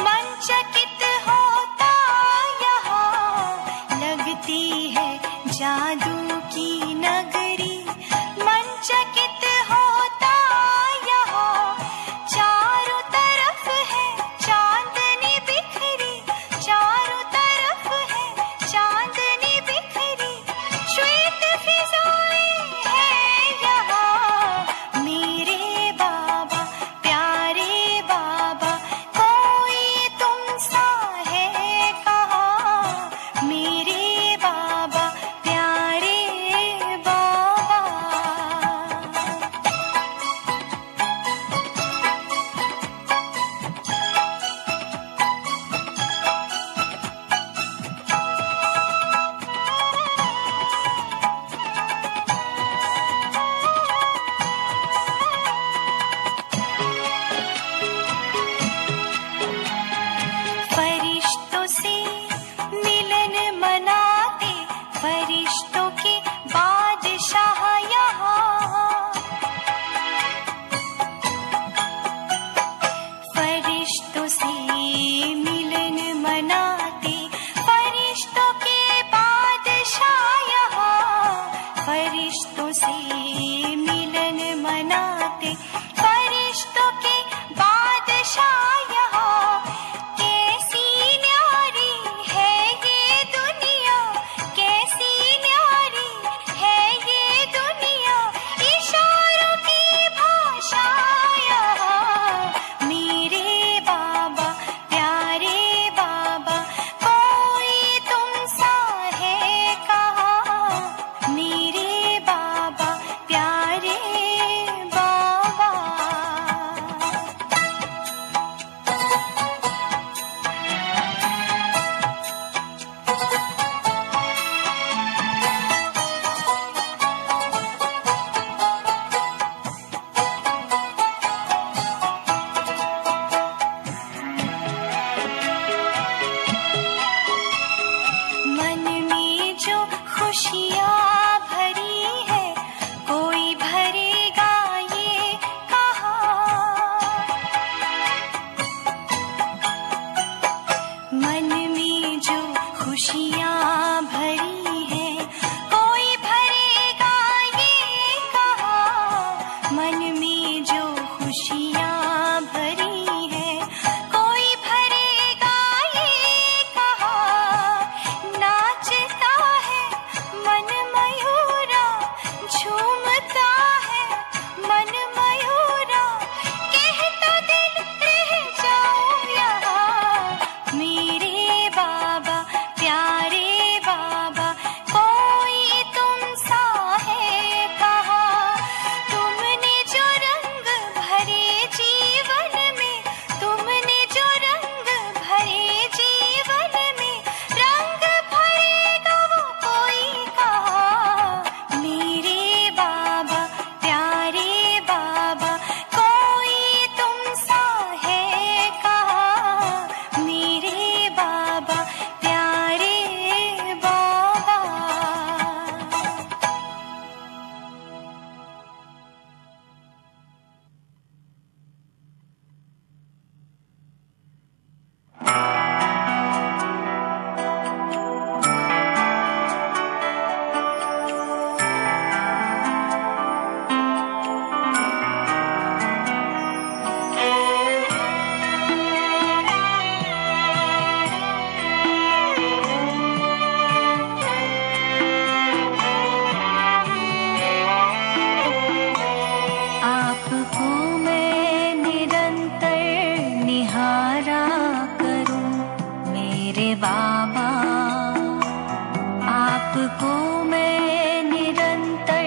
मन चकित होता यहाँ लगती है जादू की नगरी, मन चकित होता यहाँ चारों तरफ है चांदनी बिखरी, चारों तरफ है चांदनी बिखरी, श्वेत फिजाएं हैं यहाँ मेरे बाबा प्यारे बाबा, कोई तुम सा है कहाँ मेरे बाबा प्यारे बाबा। फरिश्तों से मिलन मनाते फरिश्तों के बादशाह यहाँ, फरिश्तों से मिलन मनाते फरिश्तों के बादशाह यहाँ, फरिश्तों से मिलन मनाते फरिश्तों के बादशाह यहाँ, कैसी न्यारी है ये दुनिया, कैसी न्यारी है ये दुनिया, इशारों की भाषा यहाँ मेरे बाबा प्यारे बाबा, कोई तुम सा है कहाँ मेरे बाबा प्यारे बाबा। मन में जो खुशियाँ भरी है कोई भरेगा ये कहाँ, मन में जो खुशियाँ भरी है कोई भरेगा ये कहाँ, मन में जो खुशियाँ भरी है कोई भरेगा ये कहाँ, नाचता है मन मयूरा झूमता है मन मयूरा, कहता दिल रह जाऊं यहाँ मेरे बाबा प्यारे बाबा, कोई तुम सा है कहाँ, तुमने जो रंग भरे जीवन में, तुमने जो रंग भरे जीवन में, रंग भरेगा वो कोई कहाँ मेरे बाबा प्यारे बाबा, कोई तुम सा है कहाँ मेरे बाबा प्यारे बाबा। आपको मैं निरंतर निहारा करूं मेरे बाबा, आपको मैं निरंतर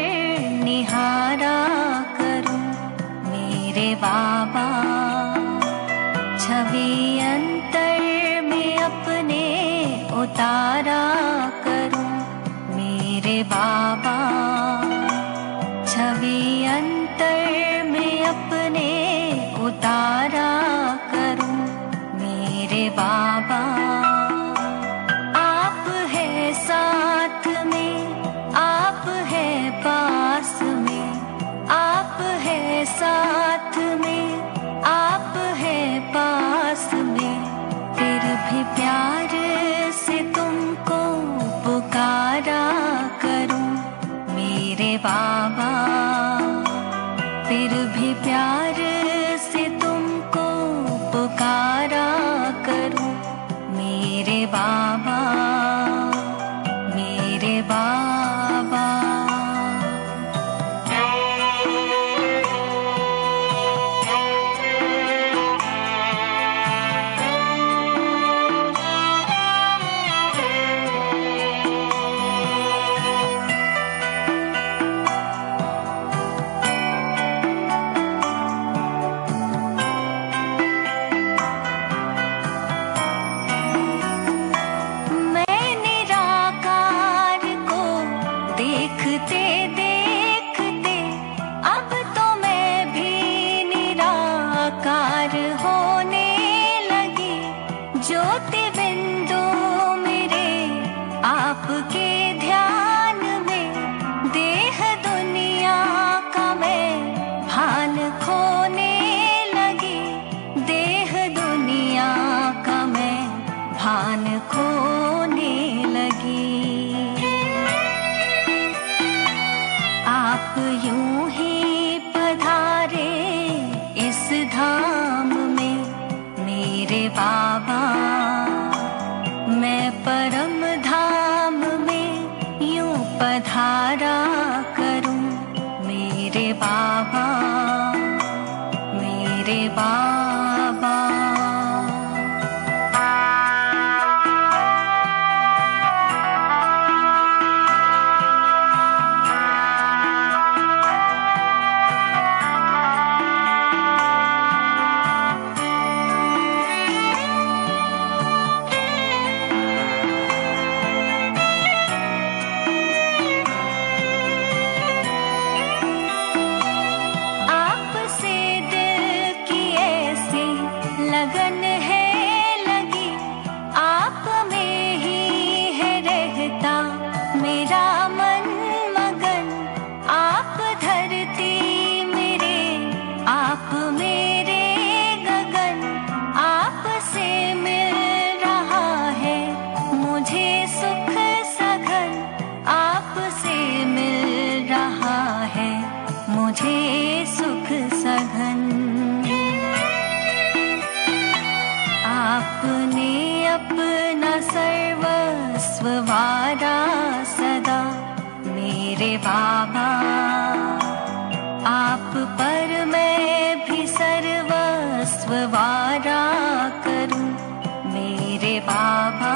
निहारा करूं मेरे बाबा, छवि अंतर में अपने उतारा करूं मेरे बाबा, छवि अंतर में अपने उतारा करूं मेरे बाबा। आप है साथ में, आप है पास में, आप है साथ में, मेरे बाबा। बाबा आप पर मैं भी सर्वस्व वारा करूं, मेरे बाबा,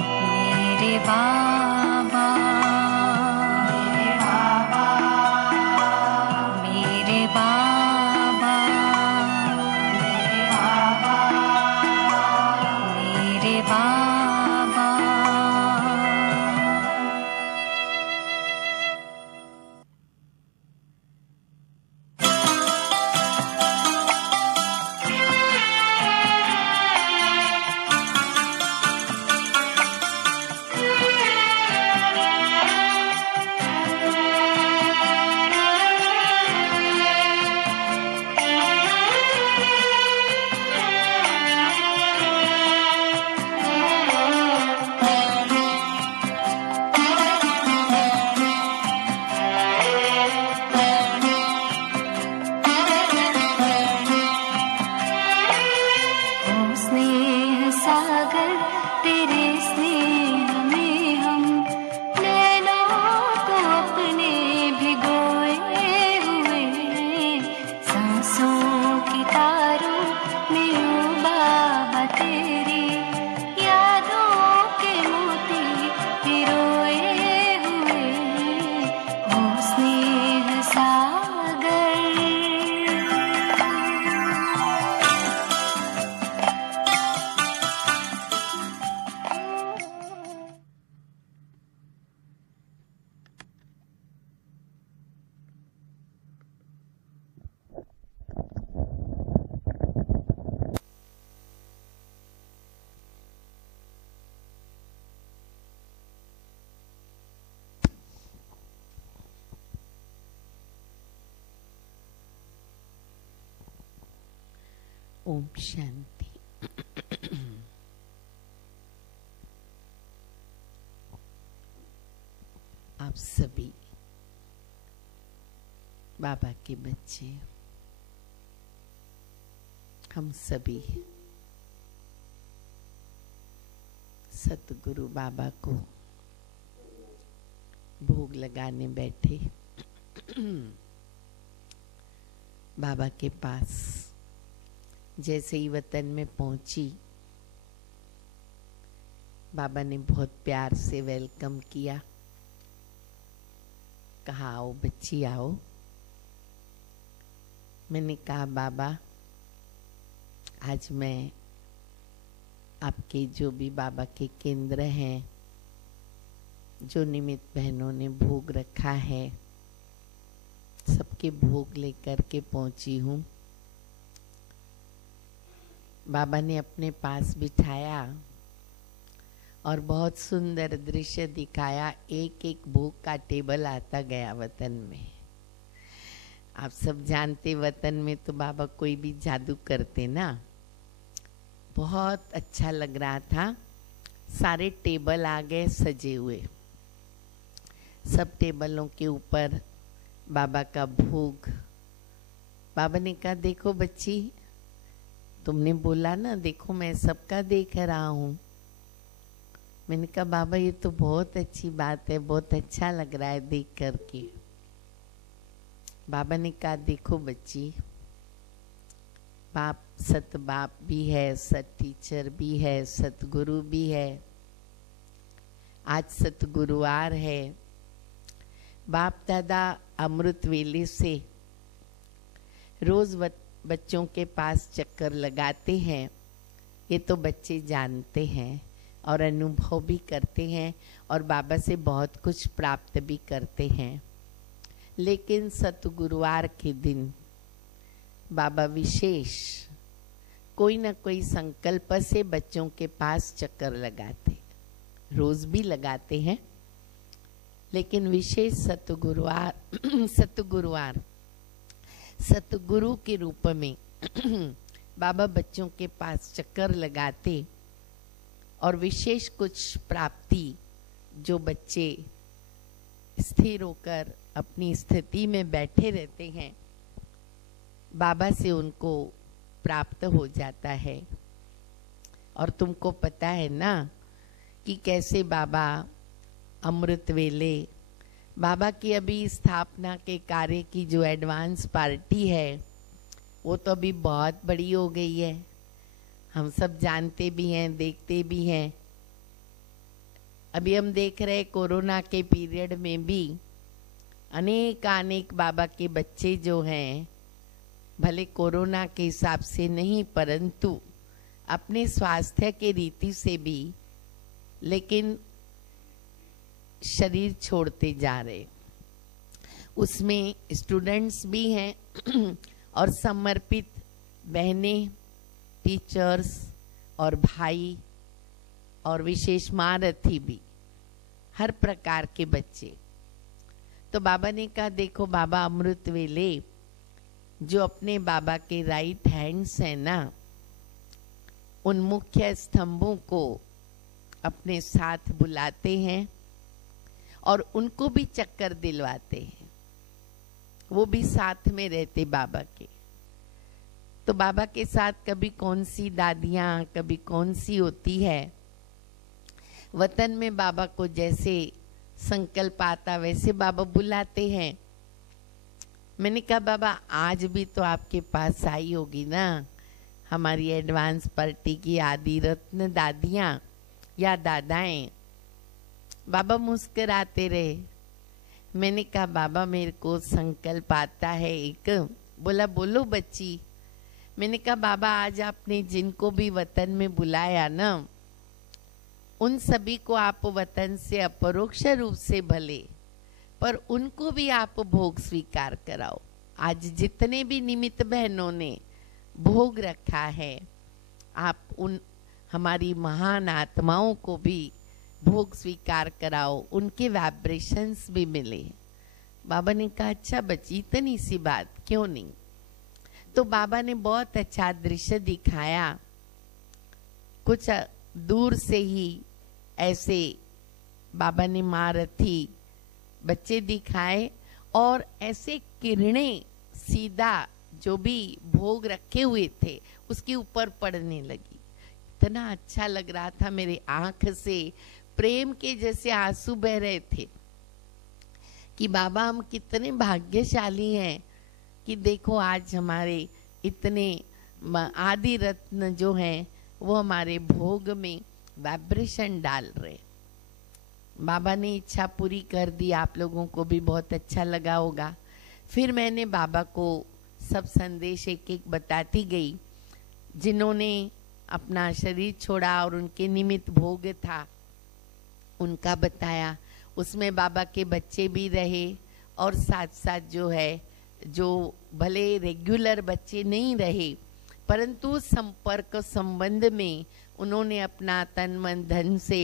मेरे बाबा, मेरे बाबा, मेरे बाबा, मेरे बाबा, मेरे बाबा। ओम शांति। आप सभी बाबा के बच्चे, हम सभी सतगुरु बाबा को भोग लगाने बैठे। बाबा के पास जैसे ही वतन में पहुंची, बाबा ने बहुत प्यार से वेलकम किया, कहा आओ बच्ची आओ। मैंने कहा बाबा, आज मैं आपके जो भी बाबा के केंद्र हैं, जो निमित्त बहनों ने भोग रखा है, सबके भोग लेकर के पहुंची हूँ। बाबा ने अपने पास बिठाया और बहुत सुंदर दृश्य दिखाया। एक एक भोग का टेबल आता गया वतन में। आप सब जानते, वतन में तो बाबा कोई भी जादू करते ना। बहुत अच्छा लग रहा था। सारे टेबल आ गए सजे हुए। सब टेबलों के ऊपर बाबा का भोग। बाबा ने कहा देखो बच्ची, तुमने बोला ना देखो मैं सबका देख रहा हूँ। मैंने कहा बाबा ये तो बहुत अच्छी बात है, बहुत अच्छा लग रहा है देख करके। बाबा ने कहा देखो बच्ची, बाप सत बाप भी है, सत टीचर भी है, सतगुरु भी है। आज सतगुरुवार है। बाप दादा अमृत वेले से रोज बच्चों के पास चक्कर लगाते हैं। ये तो बच्चे जानते हैं और अनुभव भी करते हैं और बाबा से बहुत कुछ प्राप्त भी करते हैं। लेकिन सतगुरुवार के दिन बाबा विशेष कोई न कोई संकल्प से बच्चों के पास चक्कर लगाते, रोज भी लगाते हैं, लेकिन विशेष सतगुरुवार सतगुरु के रूप में बाबा बच्चों के पास चक्कर लगाते और विशेष कुछ प्राप्ति जो बच्चे स्थिर होकर अपनी स्थिति में बैठे रहते हैं, बाबा से उनको प्राप्त हो जाता है। और तुमको पता है ना कि कैसे बाबा अमृत वेले, बाबा की अभी स्थापना के कार्य की जो एडवांस पार्टी है वो तो अभी बहुत बड़ी हो गई है। हम सब जानते भी हैं, देखते भी हैं। अभी हम देख रहे हैं कोरोना के पीरियड में भी अनेक बाबा के बच्चे जो हैं, भले कोरोना के हिसाब से नहीं परंतु अपने स्वास्थ्य के रीति से भी, लेकिन शरीर छोड़ते जा रहे। उसमें स्टूडेंट्स भी हैं और समर्पित बहनें, टीचर्स और भाई और विशेष महारथी भी, हर प्रकार के बच्चे। तो बाबा ने कहा देखो बाबा अमृत वेले जो अपने बाबा के राइट हैंड्स हैं ना, उन मुख्य स्तंभों को अपने साथ बुलाते हैं और उनको भी चक्कर दिलवाते हैं। वो भी साथ में रहते बाबा के। तो बाबा के साथ कभी कौन सी दादियाँ, कभी कौन सी होती है। वतन में बाबा को जैसे संकल्प आता वैसे बाबा बुलाते हैं। मैंने कहा बाबा आज भी तो आपके पास आई होगी ना हमारी एडवांस पार्टी की आदि रत्न दादियाँ या दादाएं। बाबा मुस्कुराते रहे। मैंने कहा बाबा मेरे को संकल्प आता है एक। बोला बोलो बच्ची। मैंने कहा बाबा आज आपने जिनको भी वतन में बुलाया ना, उन सभी को आप वतन से अपरोक्ष रूप से भले, पर उनको भी आप भोग स्वीकार कराओ। आज जितने भी निमित्त बहनों ने भोग रखा है, आप उन हमारी महान आत्माओं को भी भोग स्वीकार कराओ, उनके वाइब्रेशंस भी मिले। बाबा ने कहा अच्छा बच्ची, इतनी सी बात क्यों नहीं। तो बाबा ने बहुत अच्छा दृश्य दिखाया। कुछ दूर से ही ऐसे बाबा ने महारथी बच्चे दिखाए और ऐसे किरणें सीधा जो भी भोग रखे हुए थे उसके ऊपर पड़ने लगी। इतना अच्छा लग रहा था, मेरे आंख से प्रेम के जैसे आंसू बह रहे थे कि बाबा हम कितने भाग्यशाली हैं कि देखो आज हमारे इतने आदि रत्न जो हैं वो हमारे भोग में वाइब्रेशन डाल रहे। बाबा ने इच्छा पूरी कर दी। आप लोगों को भी बहुत अच्छा लगा होगा। फिर मैंने बाबा को सब संदेश एक एक बताती गई। जिन्होंने अपना शरीर छोड़ा और उनके निमित्त भोग था उनका बताया। उसमें बाबा के बच्चे भी रहे और साथ साथ जो है, जो भले रेगुलर बच्चे नहीं रहे परंतु संपर्क संबंध में उन्होंने अपना तन मन धन से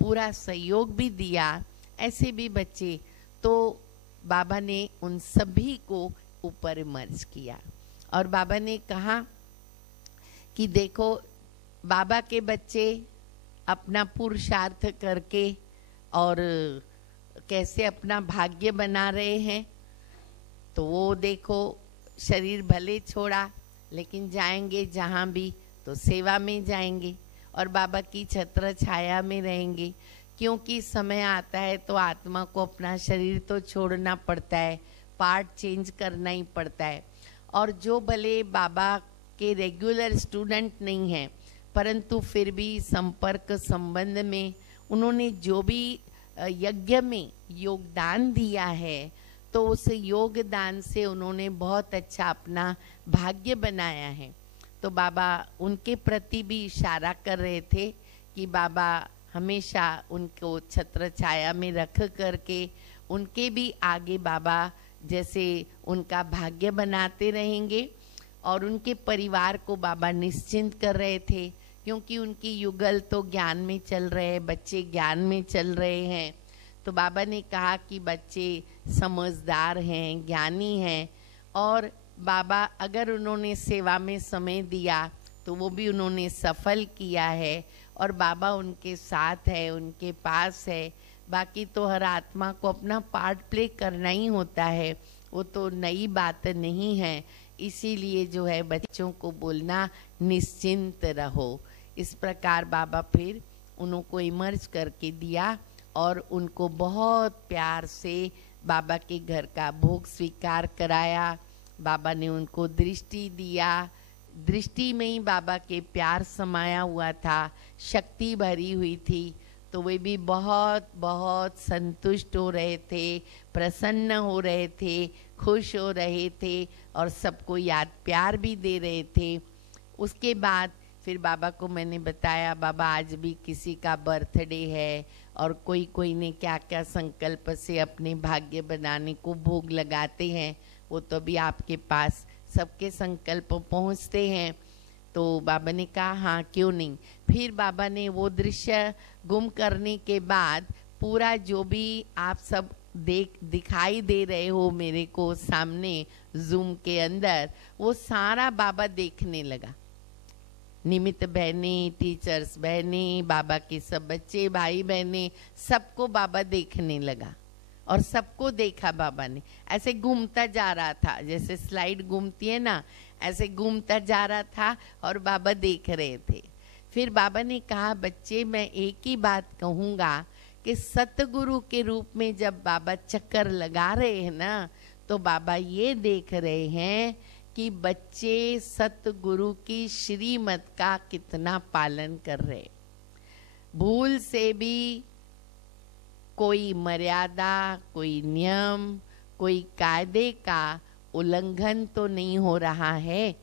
पूरा सहयोग भी दिया, ऐसे भी बच्चे। तो बाबा ने उन सभी को ऊपर मर्ज किया और बाबा ने कहा कि देखो बाबा के बच्चे अपना पुरुषार्थ करके और कैसे अपना भाग्य बना रहे हैं। तो वो देखो शरीर भले छोड़ा लेकिन जाएंगे जहाँ भी तो सेवा में जाएंगे और बाबा की छत्र छाया में रहेंगे। क्योंकि समय आता है तो आत्मा को अपना शरीर तो छोड़ना पड़ता है, पार्ट चेंज करना ही पड़ता है। और जो भले बाबा के रेगुलर स्टूडेंट नहीं हैं, परंतु फिर भी संपर्क संबंध में उन्होंने जो भी यज्ञ में योगदान दिया है, तो उस योगदान से उन्होंने बहुत अच्छा अपना भाग्य बनाया है। तो बाबा उनके प्रति भी इशारा कर रहे थे कि बाबा हमेशा उनको छत्र छाया में रख करके उनके भी आगे बाबा जैसे उनका भाग्य बनाते रहेंगे। और उनके परिवार को बाबा निश्चिंत कर रहे थे, क्योंकि उनकी युगल तो ज्ञान में चल रहे हैं, बच्चे ज्ञान में चल रहे हैं। तो बाबा ने कहा कि बच्चे समझदार हैं, ज्ञानी हैं, और बाबा अगर उन्होंने सेवा में समय दिया तो वो भी उन्होंने सफल किया है, और बाबा उनके साथ है, उनके पास है। बाकी तो हर आत्मा को अपना पार्ट प्ले करना ही होता है, वो तो नई बात नहीं है। इसीलिए जो है बच्चों को बोलना निश्चिंत रहो। इस प्रकार बाबा फिर उनको इमर्ज करके दिया और उनको बहुत प्यार से बाबा के घर का भोग स्वीकार कराया। बाबा ने उनको दृष्टि दिया, दृष्टि में ही बाबा के प्यार समाया हुआ था, शक्ति भरी हुई थी। तो वे भी बहुत बहुत संतुष्ट हो रहे थे, प्रसन्न हो रहे थे, खुश हो रहे थे और सबको याद प्यार भी दे रहे थे। उसके बाद फिर बाबा को मैंने बताया, बाबा आज भी किसी का बर्थडे है और कोई कोई ने क्या क्या संकल्प से अपने भाग्य बनाने को भोग लगाते हैं, वो तो भी आपके पास सबके संकल्प पहुंचते हैं। तो बाबा ने कहा हाँ क्यों नहीं। फिर बाबा ने वो दृश्य गुम करने के बाद पूरा जो भी आप सब दिखाई दे रहे हो मेरे को सामने जूम के अंदर, वो सारा बाबा देखने लगा। निमित्त बहने, टीचर्स बहने, बाबा के सब बच्चे भाई बहने, सबको बाबा देखने लगा और सबको देखा बाबा ने। ऐसे घूमता जा रहा था, जैसे स्लाइड घूमती है ना, ऐसे घूमता जा रहा था और बाबा देख रहे थे। फिर बाबा ने कहा बच्चे मैं एक ही बात कहूँगा कि सतगुरु के रूप में जब बाबा चक्कर लगा रहे हैं ना, तो बाबा ये देख रहे हैं कि बच्चे सतगुरु की श्रीमत का कितना पालन कर रहे। भूल से भी कोई मर्यादा, कोई नियम, कोई कायदे का उल्लंघन तो नहीं हो रहा है।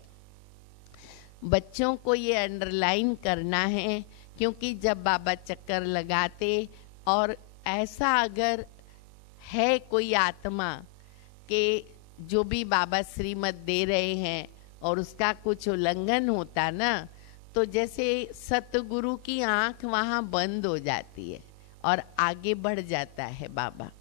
बच्चों को ये अंडरलाइन करना है, क्योंकि जब बाबा चक्कर लगाते और ऐसा अगर है कोई आत्मा के जो भी बाबा श्रीमत दे रहे हैं और उसका कुछ उल्लंघन होता ना, तो जैसे सतगुरु की आंख वहाँ बंद हो जाती है और आगे बढ़ जाता है बाबा।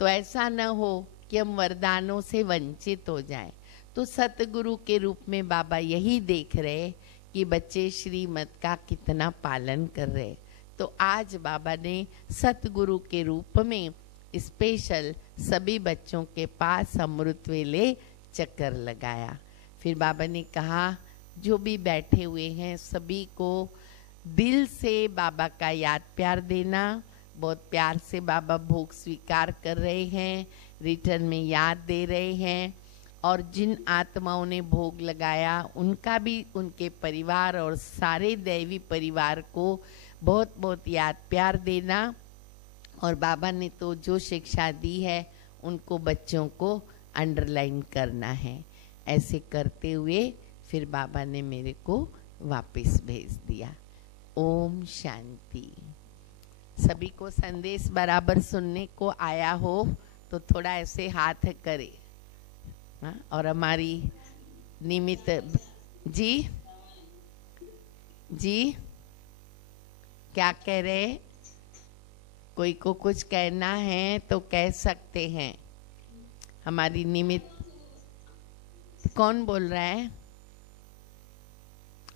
तो ऐसा न हो कि हम वरदानों से वंचित हो जाएं। तो सतगुरु के रूप में बाबा यही देख रहे कि बच्चे श्रीमत का कितना पालन कर रहे। तो आज बाबा ने सतगुरु के रूप में स्पेशल सभी बच्चों के पास अमृत वेले चक्कर लगाया। फिर बाबा ने कहा जो भी बैठे हुए हैं सभी को दिल से बाबा का याद प्यार देना। बहुत प्यार से बाबा भोग स्वीकार कर रहे हैं, रिटर्न में याद दे रहे हैं। और जिन आत्माओं ने भोग लगाया उनका भी, उनके परिवार और सारे दैवी परिवार को बहुत बहुत याद प्यार देना। और बाबा ने तो जो शिक्षा दी है उनको बच्चों को अंडरलाइन करना है। ऐसे करते हुए फिर बाबा ने मेरे को वापस भेज दिया। ओम शांति। सभी को संदेश बराबर सुनने को आया हो तो थोड़ा ऐसे हाथ करे। हाँ? और हमारी निमित्त जी क्या कह रहे? कोई को कुछ कहना है तो कह सकते हैं। हमारी निमित्त कौन बोल रहा है?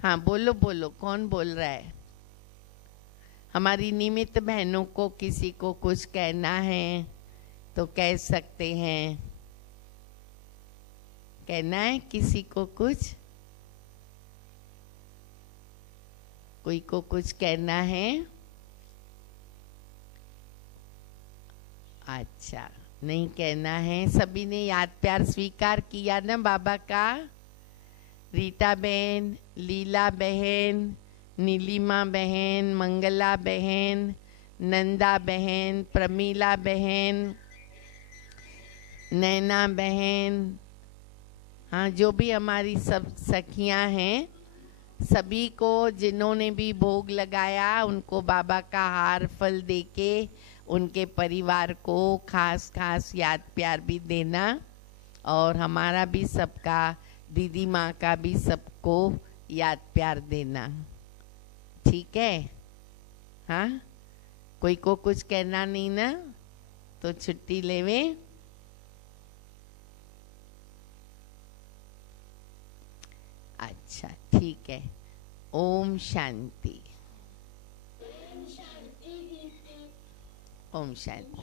हाँ बोलो बोलो, कौन बोल रहा है? हमारी निमित्त बहनों को किसी को कुछ कहना है तो कह सकते हैं। कहना है किसी को कुछ? कोई को कुछ कहना है? अच्छा, नहीं कहना है। सभी ने याद प्यार स्वीकार किया ना बाबा का? रीता बहन, लीला बहन, नीलिमा बहन, मंगला बहन, नंदा बहन, प्रमीला बहन, नैना बहन, हाँ जो भी हमारी सब सखियां हैं, सभी को जिन्होंने भी भोग लगाया उनको बाबा का हार फल देके उनके परिवार को खास खास याद प्यार भी देना, और हमारा भी सबका, दीदी माँ का भी सबको याद प्यार देना। ठीक है? हाँ, कोई को कुछ कहना नहीं ना, तो छुट्टी लेवे। अच्छा ठीक है। ओम शांति। ओम शांति।